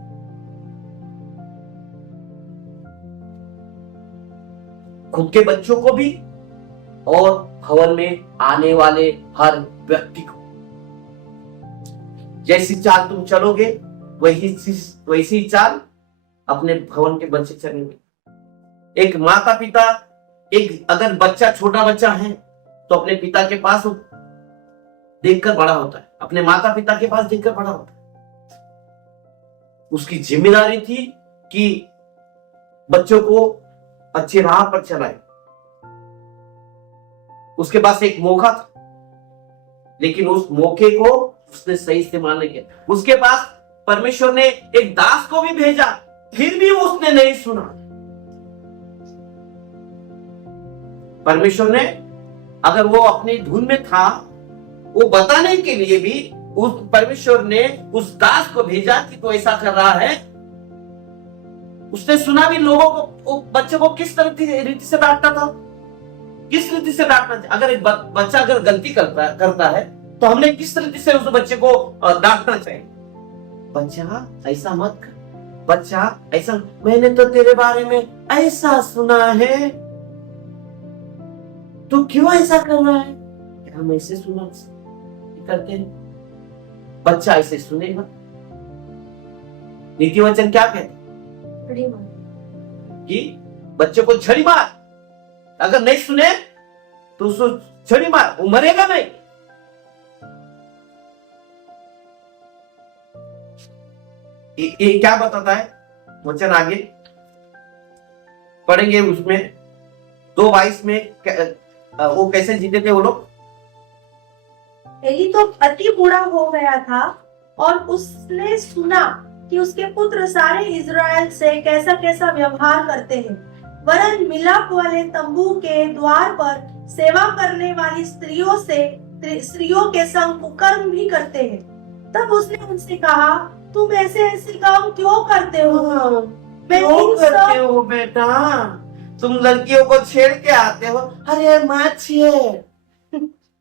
खुद के बच्चों को भी और भवन में आने वाले हर व्यक्ति को। जैसी चाल तुम चलोगे वैसी चाल अपने भवन के बच्चे चलेंगे। एक माता पिता, एक अगर बच्चा छोटा बच्चा है तो अपने पिता के पास देखकर बड़ा होता है, अपने माता पिता के पास देखकर बड़ा होता है। उसकी जिम्मेदारी थी कि बच्चों को अच्छे राह पर चलाए। उसके पास एक मौका था, लेकिन उस मौके को उसने सही इस्तेमाल नहीं किया। उसके पास परमेश्वर ने एक दास को भी भेजा, फिर भी उसने नहीं सुना। परमेश्वर ने, अगर वो अपनी धुन में था, वो बताने के लिए भी उस परमेश्वर ने उस दास को भेजा कि तो ऐसा कर रहा है। उसने सुना भी लोगों को, बच्चे को किस रीति से डांटना था, किस रीति से डांटना चाहिए। अगर एक बच्चा अगर गलती करता है तो हमने किस रीति से उस बच्चे को डांटना चाहिए। बच्चा ऐसा मत कर, बच्चा ऐसा, मैंने तो तेरे बारे में ऐसा सुना है, तू क्यों ऐसा कर रहा है। हम ऐसे सुना करते हैं, बच्चा ऐसे सुनेगा। नीति वचन क्या कहते कि बच्चे को छड़ी मार, अगर नहीं सुने तो उसको छड़ी मार, वो मरेगा नहीं। ये क्या बताता है वचन, आगे पढ़ेंगे उसमें 2:22 में वो कैसे जीते थे वो लोग। एली तो अति बूढ़ा हो गया था और उसने सुना कि उसके पुत्र सारे इज़राइल से कैसा कैसा व्यवहार करते हैं, वरन मिलाप वाले तंबू के द्वार पर सेवा करने वाली स्त्रियों के संग कुकर्म भी करते हैं। तब उसने उनसे कहा, तुम ऐसे ऐसे काम क्यों करते हो? क्यों करते हो बेटा? तुम लड़कियों को छेड़ के आते हो, अरे मत छेड़,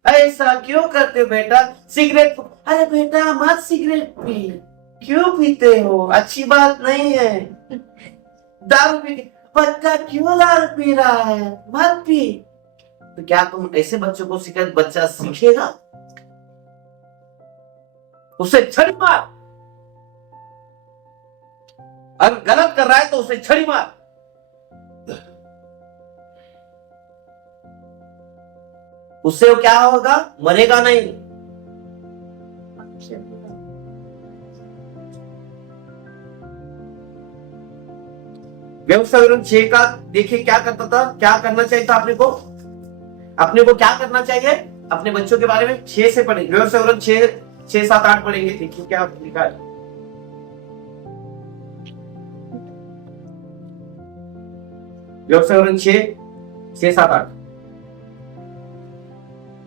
ऐसा क्यों करते हो बेटा? सिगरेट, अरे बेटा मत सिगरेट पी, क्यों पीते हो? अच्छी बात नहीं है। दारू पी, बच्चा क्यों दारू पी रहा है? मत पी। तो क्या तुम ऐसे बच्चों को सिखाए, बच्चा सीखेगा? उसे छड़ी मार, अगर गलत कर रहा है तो उसे छड़ी मार। उससे वो क्या होगा? मरेगा नहीं। व्यवस्था 6 का देखिए क्या करता था, क्या करना चाहिए था अपने को क्या करना चाहिए अपने बच्चों के बारे में। 6 से पढ़ेंगे, व्यवस्था 6, 7, 8 पढ़ेंगे। देखिए क्या लिखा है। व्यवस्था 6, 7, 8।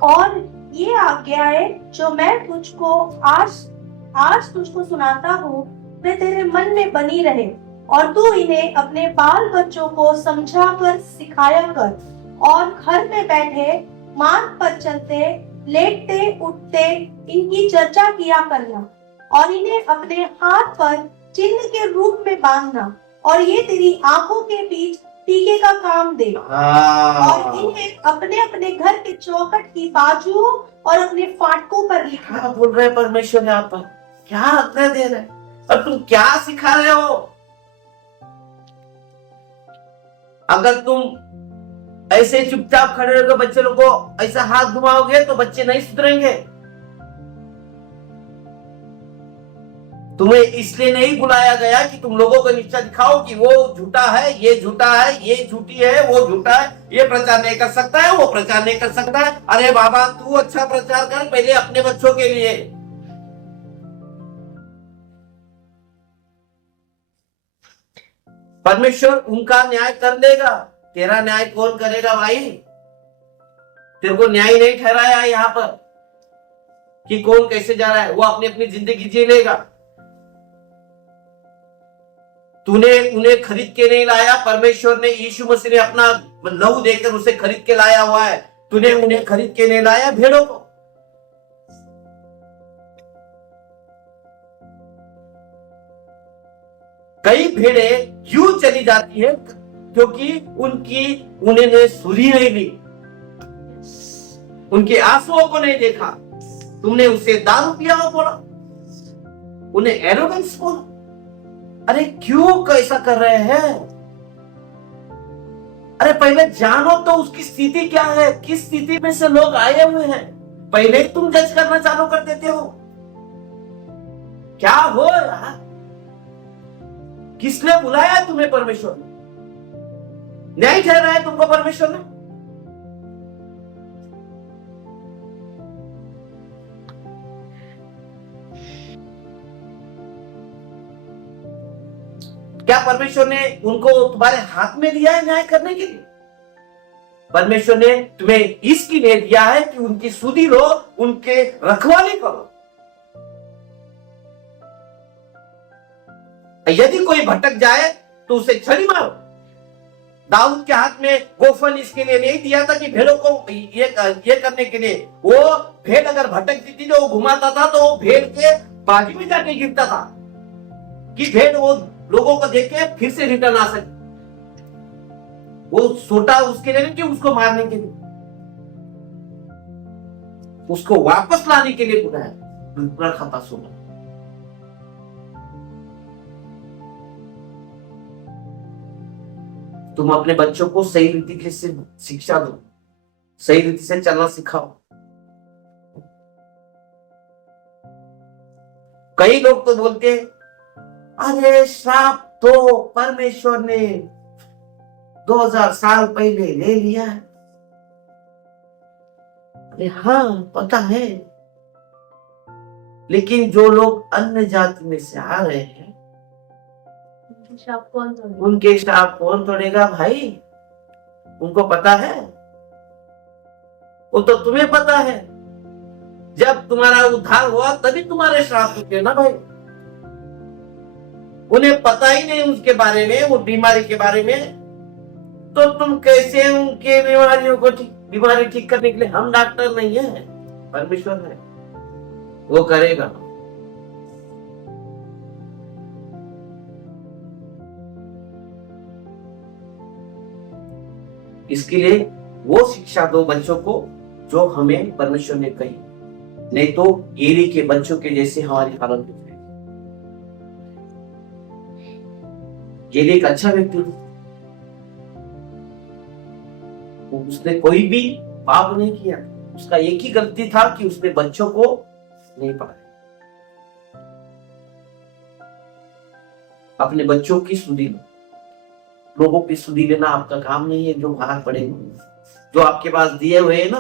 और ये आज्ञाएं जो मैं तुझको आज तुझको सुनाता हूँ, वे तेरे मन में बनी रहे और तू इन्हें अपने बाल बच्चों को समझा कर सिखाया कर, और घर में बैठे, मार्ग पर चलते, लेटते उठते इनकी चर्चा किया करना, और इन्हें अपने हाथ पर चिन्ह के रूप में बांधना, और ये तेरी आंखों के बीच टीके का काम दे। और इन्हें अपने अपने घर के चौखट की बाजुओं और अपने फाटकों पर लिखना। क्या बोल रहे परमेश्वर यहाँ पर? क्या आज्ञा दे रहे? और तुम क्या सिखा रहे हो? अगर तुम ऐसे चुपचाप खड़े रहोगे, बच्चे लोग को ऐसा हाथ घुमाओगे तो बच्चे नहीं सुधरेंगे। तुम्हें इसलिए नहीं बुलाया गया कि तुम लोगों को नीचा दिखाओ कि वो झूठा है, ये झूठा है, ये झूठी है, वो झूठा है, ये प्रचार नहीं कर सकता है, वो प्रचार नहीं कर सकता है। अरे बाबा, तू अच्छा प्रचार कर पहले अपने बच्चों के लिए। परमेश्वर उनका न्याय कर देगा, तेरा न्याय कौन करेगा भाई? तेरे को न्याय नहीं ठहराया यहाँ पर कि कौन कैसे जा रहा है, वो अपनी अपनी जिंदगी जी लेगा। तूने उन्हें खरीद के नहीं लाया, परमेश्वर ने, यीशु मसीह ने अपना लहू देकर उसे खरीद के लाया हुआ है। तूने उन्हें खरीद के नहीं लाया, भेड़ों को। कई भेड़े यूं चली जाती है क्योंकि उन्हें सुनी नहीं ली, उनके आंसुओं को नहीं देखा। तुमने उसे दारू पिया हुआ बोला, उन्हें एरोगेंस बोला। अरे क्यों कैसा कर रहे हैं? अरे पहले जानो तो उसकी स्थिति क्या है, किस स्थिति में से लोग आए हुए हैं। पहले ही तुम जज करना चालू कर देते हो। क्या हो यार? किसने बुलाया तुम्हें? परमेश्वर ने। न्याय ठहराया है तुमको परमेश्वर ने। क्या परमेश्वर ने उनको तुम्हारे हाथ में दिया है न्याय करने के लिए? परमेश्वर ने तुम्हें इसके लिए दिया है कि उनकी सुधि लो, उनके रखवाली करो। यदि कोई भटक जाए तो उसे छड़ी मारो। दाऊद के हाथ में गोफन इसके लिए नहीं दिया था कि भेड़ों को ये करने के लिए। वो भेड़ अगर भटकती थी तो वो घुमाता था, तो वो भेड़ के बाजू में जाके गिरता था कि भेड़ वो लोगों को देख के फिर से रिटर्न आ सके। वो सोटा उसके लिए नहीं कि उसको मारने के लिए, उसको वापस लाने के लिए बुलाया। पूरा खाता सोना। तुम अपने बच्चों को सही रीति से शिक्षा दो, सही रीति से चलना सिखाओ। कई लोग तो बोलते हैं, अरे श्राप तो परमेश्वर ने 2000 साल पहले ले लिया है। अरे हाँ पता है, लेकिन जो लोग अन्य जाति में से आ रहे हैं उनके श्राप कौन तोड़ेगा भाई? उनको पता है? वो तो तुम्हें पता है। जब तुम्हारा उद्धार हुआ तभी तुम्हारे श्राप टूटे ना भाई। उन्हें पता ही नहीं उसके बारे में, वो बीमारी के बारे में। तो तुम कैसे उनके बीमारियों को बीमारी ठीक करने के लिए? हम डॉक्टर नहीं है, परमेश्वर है, वो करेगा। इसके लिए वो शिक्षा दो बच्चों को जो हमें परमेश्वर ने कही, नहीं तो एली के बच्चों के जैसे हमारी हालत हो जाएगी। एली एक अच्छा व्यक्ति था, उसने कोई भी पाप नहीं किया। उसका एक ही गलती था कि उसने बच्चों को नहीं पढ़ाया। अपने बच्चों की सुधि लो। लोगों की सुधि लेना आपका काम नहीं है। जो बाहर पड़े जो आपके पास दिए हुए है ना,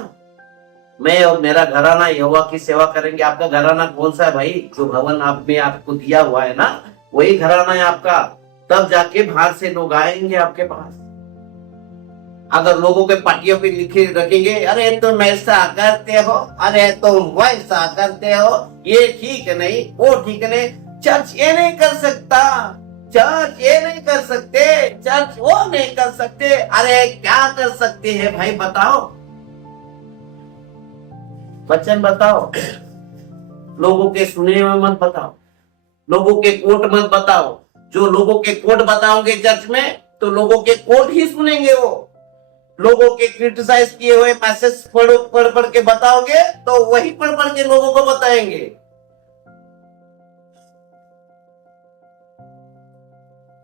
मैं और मेरा घराना यहोवा की सेवा करेंगे। आपका घराना कौन सा है भाई? जो भवन आप में आपको दिया हुआ है ना, वही घराना है आपका। तब जाके बाहर से लोग आएंगे आपके पास। अगर लोगों के पट्टियों पे लिखे रखेंगे, अरे तुम ऐसा करते हो, अरे तुम वैसा करते हो, ये ठीक नहीं, वो ठीक नहीं, चर्च ये नहीं कर सकता, चर्च ये नहीं कर सकते, चर्च वो नहीं कर सकते। अरे क्या कर सकते हैं भाई? बताओ, वचन बताओ। लोगों के सुने हुए मत बताओ, लोगों के कोट मत बताओ। जो लोगों के कोट बताओगे चर्च में, तो लोगों के कोट ही सुनेंगे। वो लोगों के क्रिटिसाइज किए हुए मैसेज पढ़ पढ़ के बताओगे, तो वही पढ़ पढ़ के लोगों को बताएंगे।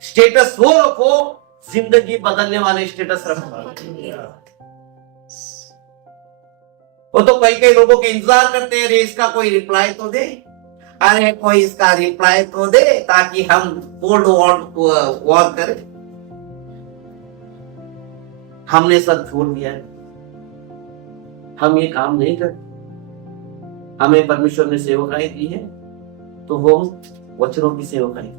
स्टेटस वो रखो, जिंदगी बदलने वाले स्टेटस रखो। वो तो कई लोगों के इंतजार करते हैं, इसका कोई रिप्लाई तो दे, अरे कोई इसका रिप्लाई तो दे, ताकि हम कोल्ड वॉर करें। हमने सब छोड़ दिया है, हम ये काम नहीं करते। हमें परमेश्वर ने सेवकाई दी है, तो वो वचनों की सेवकाई।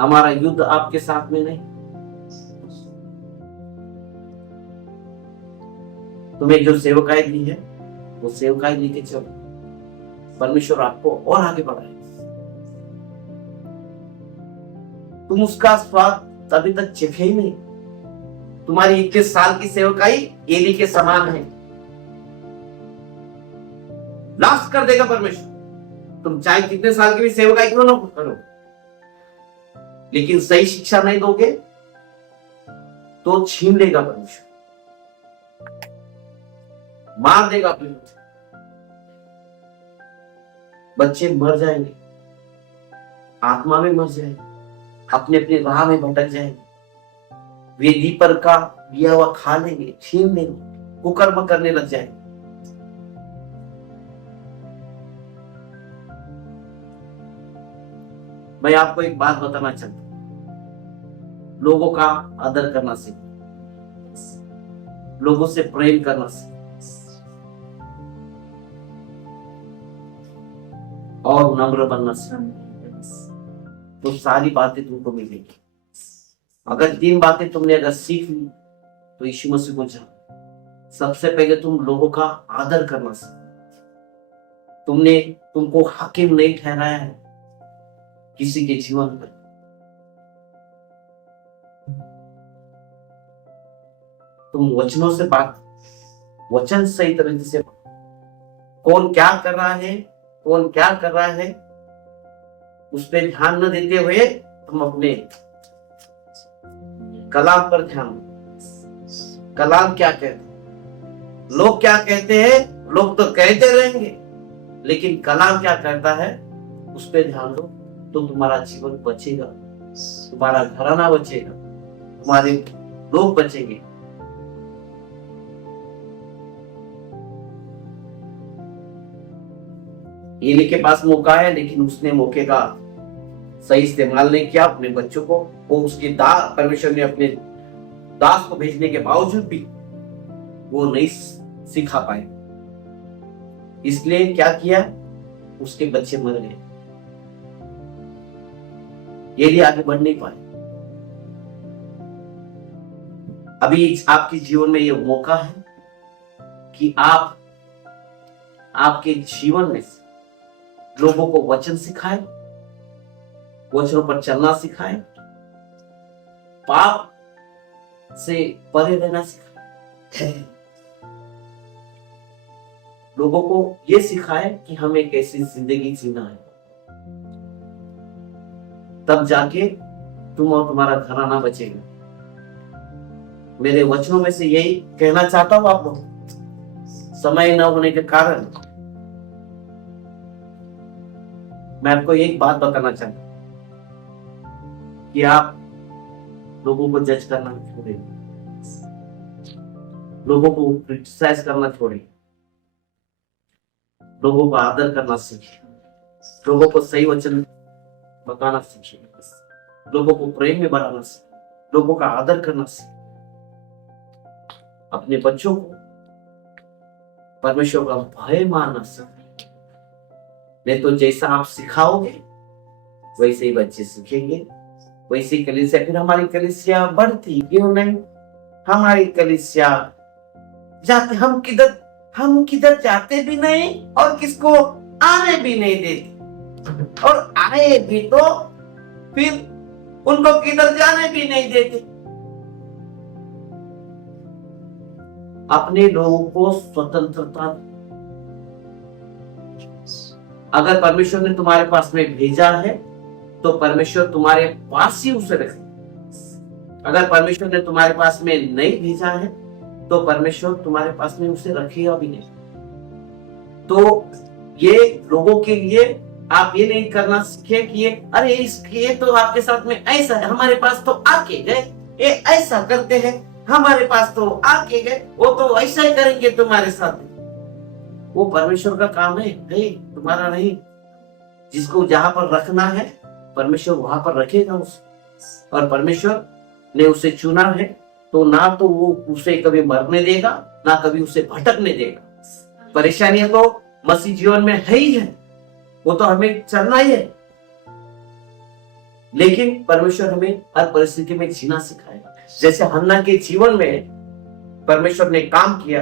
हमारा युद्ध आपके साथ में नहीं। तुम्हें जो सेवकाई दी है वो सेवकाई लेके चलो, परमेश्वर आपको और आगे बढ़ाए। तुम उसका स्वाद अभी तक चखे ही नहीं। तुम्हारी 21 साल की सेवकाई एली के समान है, लास्ट कर देगा परमेश्वर। तुम चाहे कितने साल की भी सेवकाई क्यों ना करो, लेकिन सही शिक्षा नहीं दोगे तो छीन लेगा परमेश्वर, मार देगा परमेश्वर। बच्चे मर जाएंगे, आत्मा में मर जाएंगे, अपने अपने राह में भटक जाएंगे, वे दीपर का दिया हुआ खा लेंगे, छीन लेंगे, कुकर्म करने लग जाएंगे। मैं आपको एक बात बताना चाहता हूं, लोगों का आदर करना सीखो, लोगों से प्रेम करना सीखो, और नम्र बनना सीखो, तो सारी बातें तुमको मिलेंगी। अगर 3 बातें तुमने अगर सीख ली तो यीशु मसीह को जानो। सबसे पहले तुम लोगों का आदर करना सीखो। तुमको हाकिम नहीं ठहराया है किसी के जीवन पर। तुम वचनों से बात, वचन सही तरीके से, कौन क्या कर रहा है, कौन क्या कर रहा है, उस पर ध्यान न देते हुए तुम अपने कलाम पर ध्यान दो। कलाम क्या कहते हैं, लोग क्या कहते हैं, लोग तो कहते रहेंगे, लेकिन कलाम क्या कहता है उस पर ध्यान दो, तो तुम्हारा जीवन बचेगा, तुम्हारा घराना बचेगा, तुम्हारे लोग बचेंगे। एली के पास मौका है, लेकिन उसने मौके का सही इस्तेमाल नहीं किया। अपने बच्चों को, वो उसके परमेश्वर ने अपने दास को भेजने के बावजूद भी वो नहीं सिखा पाए, इसलिए क्या किया, उसके बच्चे मर गए, एली आगे बढ़ नहीं पाए। अभी आपके जीवन में यह मौका है कि आप आपके जीवन में लोगों को वचन सिखाएं, वचनों पर चलना सिखाएं, पाप से परे रहना सिखाएं, लोगों को यह सिखाएं कि हमें कैसी जिंदगी जीना है। तब जाके तुम और तुम्हारा घराना बचेगा। मेरे वचनों में से यही कहना चाहता हूं आपको। समय न होने के कारण मैं आपको एक बात बताना चाहता हूं कि आप लोगों को जज करना छोड़िए, लोगों को क्रिटिसाइज करना छोड़िए, लोगों को आदर करना सीखिए, लोगों को सही वचन बताना सीखिए, लोगों को प्रेम में बढ़ाना सीखिए, लोगों का आदर करना सीखिए। अपने बच्चों को परमेश्वर का भय मानना सीखिए, नहीं तो जैसा आप सिखाओगे वैसे ही बच्चे सीखेंगे, वैसे ही कलीसिया, फिर हमारी कलीसिया बढ़ती क्यों नहीं? हमारी कलीसिया जाते, हम किधर जाते भी नहीं और किसको आने भी नहीं देते, और आए भी तो फिर उनको किधर जाने भी नहीं देते। अपने लोगों को स्वतंत्रता, अगर परमेश्वर ने तुम्हारे पास में भेजा है तो परमेश्वर तुम्हारे पास ही उसे रखे। अगर परमेश्वर ने तुम्हारे पास में नहीं भेजा है तो परमेश्वर तुम्हारे पास में उसे रखेगा भी नहीं। तो ये लोगों के लिए आप ये नहीं करना सीखे कि ये तो आपके साथ में ऐसा है, हमारे पास तो आके गए, ये ऐसा करते हैं, हमारे पास तो आके गए, वो तो ऐसा ही करेंगे तुम्हारे साथ। वो परमेश्वर का काम है, नहीं तुम्हारा नहीं। जिसको जहां पर रखना है परमेश्वर वहां पर रखेगा उसे, और परमेश्वर ने उसे चुना है तो ना तो वो उसे कभी मरने देगा, ना कभी उसे भटकने देगा। परेशानियां तो मसीह जीवन में है ही है, वो तो हमें चलना ही है, लेकिन परमेश्वर हमें हर परिस्थिति में जीना सिखाएगा। जैसे हन्ना के जीवन में परमेश्वर ने काम किया,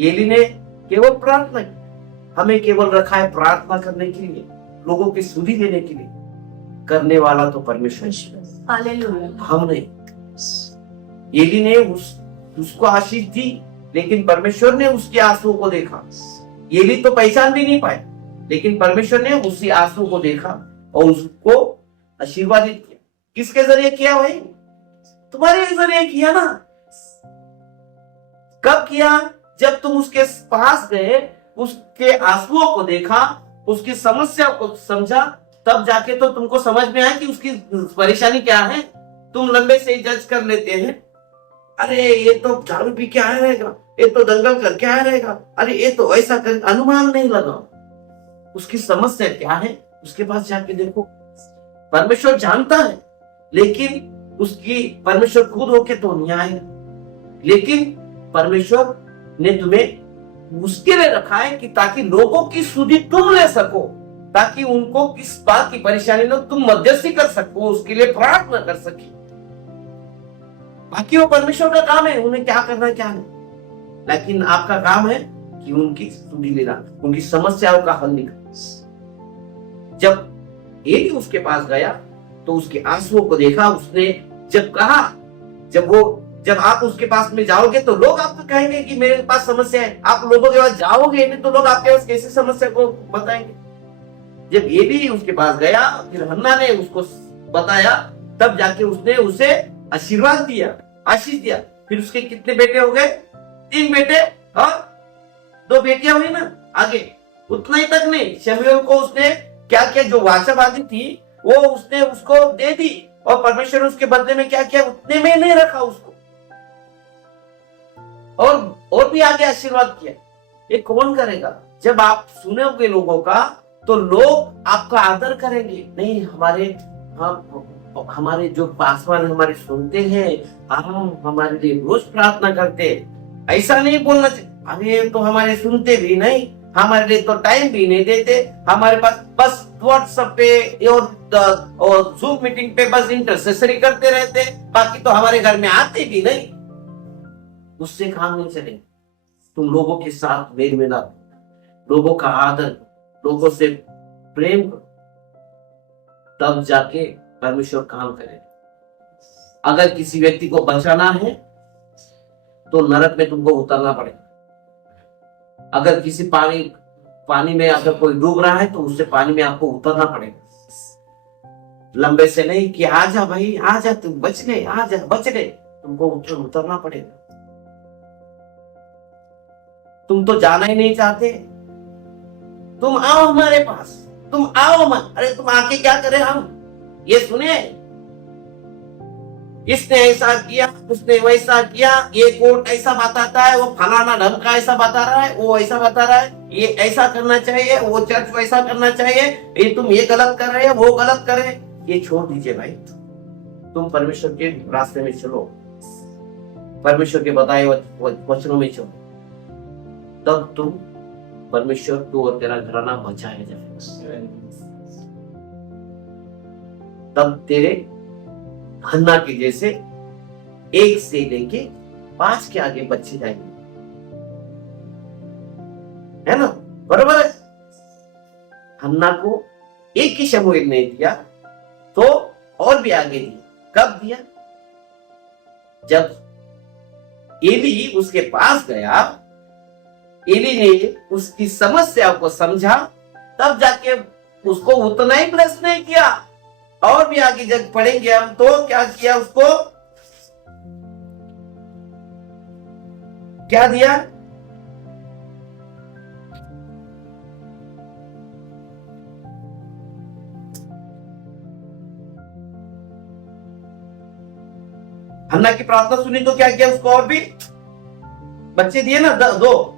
एली ने केवल प्रार्थना की। हमें केवल रखा है प्रार्थना करने के लिए, लोगों की सुधि लेने के लिए। करने वाला तो परमेश्वर है, हालेलुया। हम नहीं। एली ने उसको आशीष दी, लेकिन परमेश्वर ने उसके आंसुओं को देखा। एली तो पहचान भी नहीं पाए, लेकिन परमेश्वर ने उसी आंसू को देखा और उसको आशीर्वादित किया। किसके जरिए किया भाई? तुम्हारे जरिए किया ना। कब किया? जब तुम उसके पास गए, उसके आंसुओं को देखा, उसकी समस्या को समझा, तब जाके तो तुमको समझ में आया कि उसकी परेशानी क्या है। तुम लंबे से ही जज कर लेते हैं, अरे ये तो दारू पी के आया रहेगा, ये तो दंगल करके आया रहेगा, अरे ये तो ऐसा कर। अनुमान नहीं लगाओ उसकी समस्या क्या है, उसके पास जाके देखो। परमेश्वर जानता है, लेकिन उसकी परमेश्वर खुद होके तो नहीं आएगा। लेकिन परमेश्वर ने तुम्हें उसके लिए रखा है कि ताकि लोगों की सुधि तुम ले सको, ताकि उनको किस बात की परेशानी न तुम मध्यस्थी कर सको, उसके लिए प्रार्थना कर सके। बाकी वो परमेश्वर का काम है, उन्हें क्या करना है क्या नहीं। लेकिन आपका काम है कि उनकी सुधि लेना, उनकी समस्याओं का हल निकालना। जब एली उसके पास गया तो उसके आंसुओं को देखा। उसने जब कहा, जब आप उसके पास में जाओगे तो लोग आपको कहेंगे कि मेरे पास समस्या है। आप लोगों के पास जाओगे नहीं तो लोग आपके पास कैसे समस्या को बताएंगे। जब एली उसके पास गया, फिर हन्ना ने उसको बताया, तब जाके उसने उसे आशीर्वाद दिया, आशीष दिया। फिर उसके कितने बेटे हो गए? 3 बेटे और 2 बेटियां हुई ना। आगे उतना ही तक नहीं, शमूएल को उसने क्या किया, जो वाचाबादी थी वो उसने उसको दे दी, और परमेश्वर ने उसके बदले में क्या किया, उतने में नहीं रखा उसको, और भी आगे आशीर्वाद किया। ये कौन करेगा? जब आप सुनोगे लोगों का तो लोग आपका आदर करेंगे। नहीं, हमारे जो पासवान हमारे सुनते हैं, हम हमारे लिए रोज प्रार्थना करते हैं, ऐसा नहीं बोलना चाहिए। अरे तो हमारे सुनते भी नहीं, हमारे लिए तो टाइम भी नहीं देते, हमारे पास बस व्हाट्सएप पे और जूम मीटिंग पे बस इंटरसेसरी करते रहते, बाकी तो हमारे घर में आते भी नहीं। उससे काम नहीं चलेगा। तुम लोगों के साथ मेल मिलाप, लोगों का आदर, लोगों से प्रेम करो, तब जाके परमेश्वर काम करेगा। अगर किसी व्यक्ति को बचाना है तो नरक में तुमको उतरना पड़ेगा। अगर किसी पानी में अगर कोई डूब रहा है तो उससे पानी में आपको उतरना पड़ेगा। लंबे से नहीं कि आजा भाई आजा, तुम बच गए, आजा बच गए, तुमको उतरना पड़ेगा। तुम तो जाना ही नहीं चाहते, तुम आओ हमारे पास, तुम आओ मत। अरे तुम आके क्या करें हम? ये सुने, इसने ऐसा किया, उसने वैसा किया, ये कोर्ट ऐसा बताता है, वो फलाना ढंग का ऐसा बता रहा है, वो ऐसा बता रहा है, ये ऐसा करना चाहिए, वो चर्च वैसा करना चाहिए, ये तुम ये गलत कर रहे हो, वो गलत कर रहे। ये छोड़ दीजिए भाई, तुम परमेश्वर के रास्ते में चलो, परमेश्वर के बताए वचनों में चलो, तब तुम परमेश्वर को और तेरा घराना बचाया जाएगा। तब तेरे हन्ना के जैसे 1 से लेके 5 के आगे बच्चे जाएंगे, है ना? बराबर है। हन्ना को एक ही शमूएल ने दिया तो और भी आगे दिया। कब दिया? जब एली उसके पास गया, एली ने उसकी समस्या को समझा, तब जाके उसको उतना ही ब्लेस नहीं किया, और भी आगे जब पढ़ेंगे हम तो क्या किया, उसको क्या दिया? हन्ना की प्रार्थना सुनी तो क्या किया, उसको और भी बच्चे दिए ना, 2।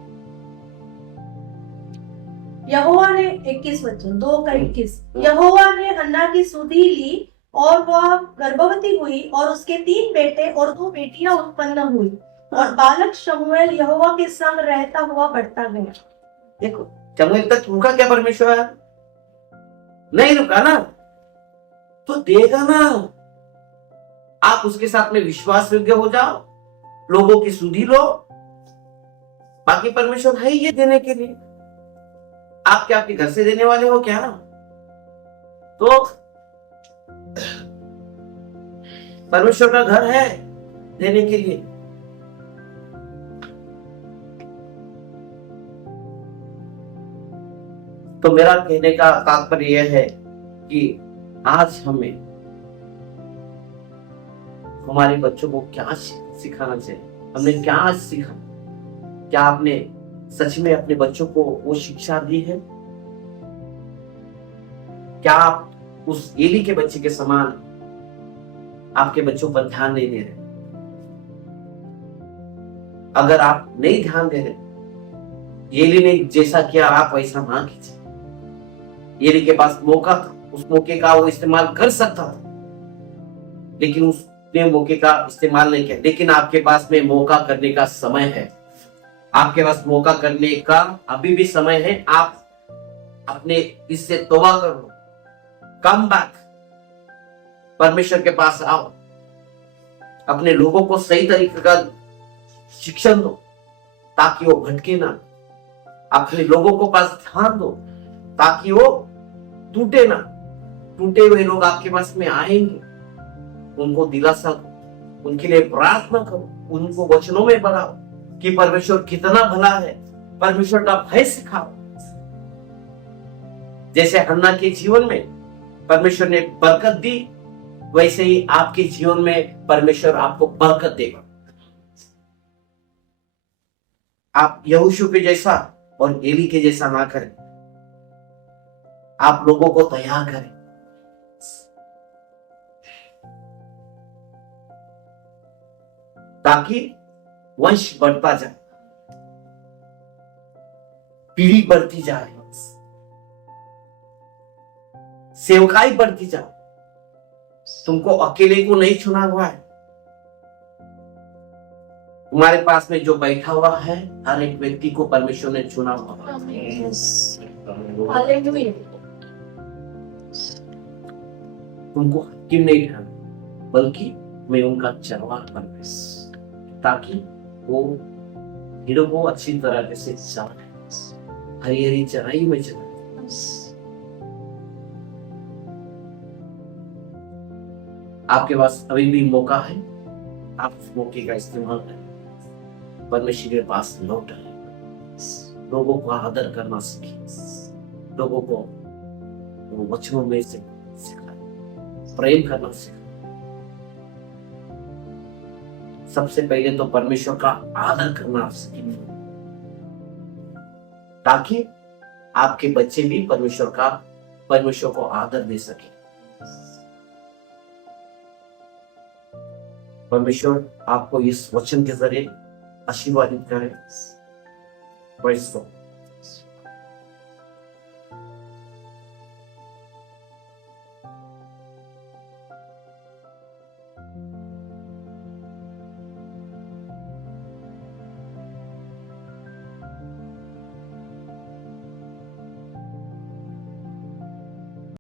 यहोवा ने 21 वचन 2:21, यहोवा ने हन्ना की सुधि ली और वह गर्भवती हुई और उसके 3 बेटे और 2 बेटियां उत्पन्न हुई, और बालक शमूएल यहोवा के संग रहता हुआ बढ़ता गया। देखो, शमूएल तक रुका क्या परमेश्वर? नहीं रुका ना। तो देगा ना। आप उसके साथ में विश्वास योग्य हो जाओ, लोगों की सुधि लो, बाकी परमेश्वर है ये देने के लिए। आप क्या आपके घर से देने वाले हो क्या? तो परमेश्वर का घर है देने के लिए। तो मेरा कहने का तात्पर्य यह है कि आज हमें हमारे बच्चों को क्या सिखाना चाहिए। हमने क्या आज सीखा? क्या आपने सच में अपने बच्चों को वो शिक्षा दी है? क्या आप उस एली के बच्चे के समान आपके बच्चों पर ध्यान नहीं दे रहे? अगर आप नहीं ध्यान दे रहे, एली ने जैसा किया आप वैसा ना कीजिए। एली के पास मौका था, उस मौके का वो इस्तेमाल कर सकता था, लेकिन उसने मौके का इस्तेमाल नहीं किया। लेकिन आपके पास में मौका करने का समय है। आपके पास मौका करने का अभी भी समय है। आप अपने इससे तौबा कर लो, कम बैक, परमेश्वर के पास आओ, अपने लोगों को सही तरीके का शिक्षण दो ताकि वो भटके ना। अपने लोगों को पास ध्यान दो ताकि वो टूटे ना। टूटे हुए लोग आपके पास में आएंगे, उनको दिलासा दो, उनके लिए प्रार्थना करो, उनको वचनों में बढ़ाओ कि परमेश्वर कितना भला है, परमेश्वर का भय सिखाओ। जैसे हन्ना के जीवन में परमेश्वर ने बरकत दी, वैसे ही आपके जीवन में परमेश्वर आपको बरकत देगा। आप यहोशू के जैसा और एली के जैसा ना करें। आप लोगों को तैयार करें। ताकि वंश बढ़ता जाए, पीढ़ी बढ़ती जाए, सेवकाई बढ़ती जाए। तुमको अकेले को नहीं चुना हुआ है। तुम्हारे पास में जो बैठा हुआ है, हर एक व्यक्ति को परमेश्वर ने चुना हुआ है। तुमको हकीम नहीं ठहराना, बल्कि मैं उनका चरवाहा परमेश्वर, ताकि वो भेड़ों को अच्छी तरह से जाने, हरी हरी चराई में चले। आपके पास अभी भी मौका है, आप उस मौके का इस्तेमाल करें। परमेश्वर के पास लौट आए, लोगों को आदर करना सीखें, लोगों को वचनों में से सिखाएं, प्रेम करना सिखाएं। सबसे पहले तो परमेश्वर का आदर करना सीखें, ताकि आपके बच्चे भी परमेश्वर को आदर दे सके। परमेश्वर आपको इस वचन के जरिए आशीर्वादित करे। Praise the Lord.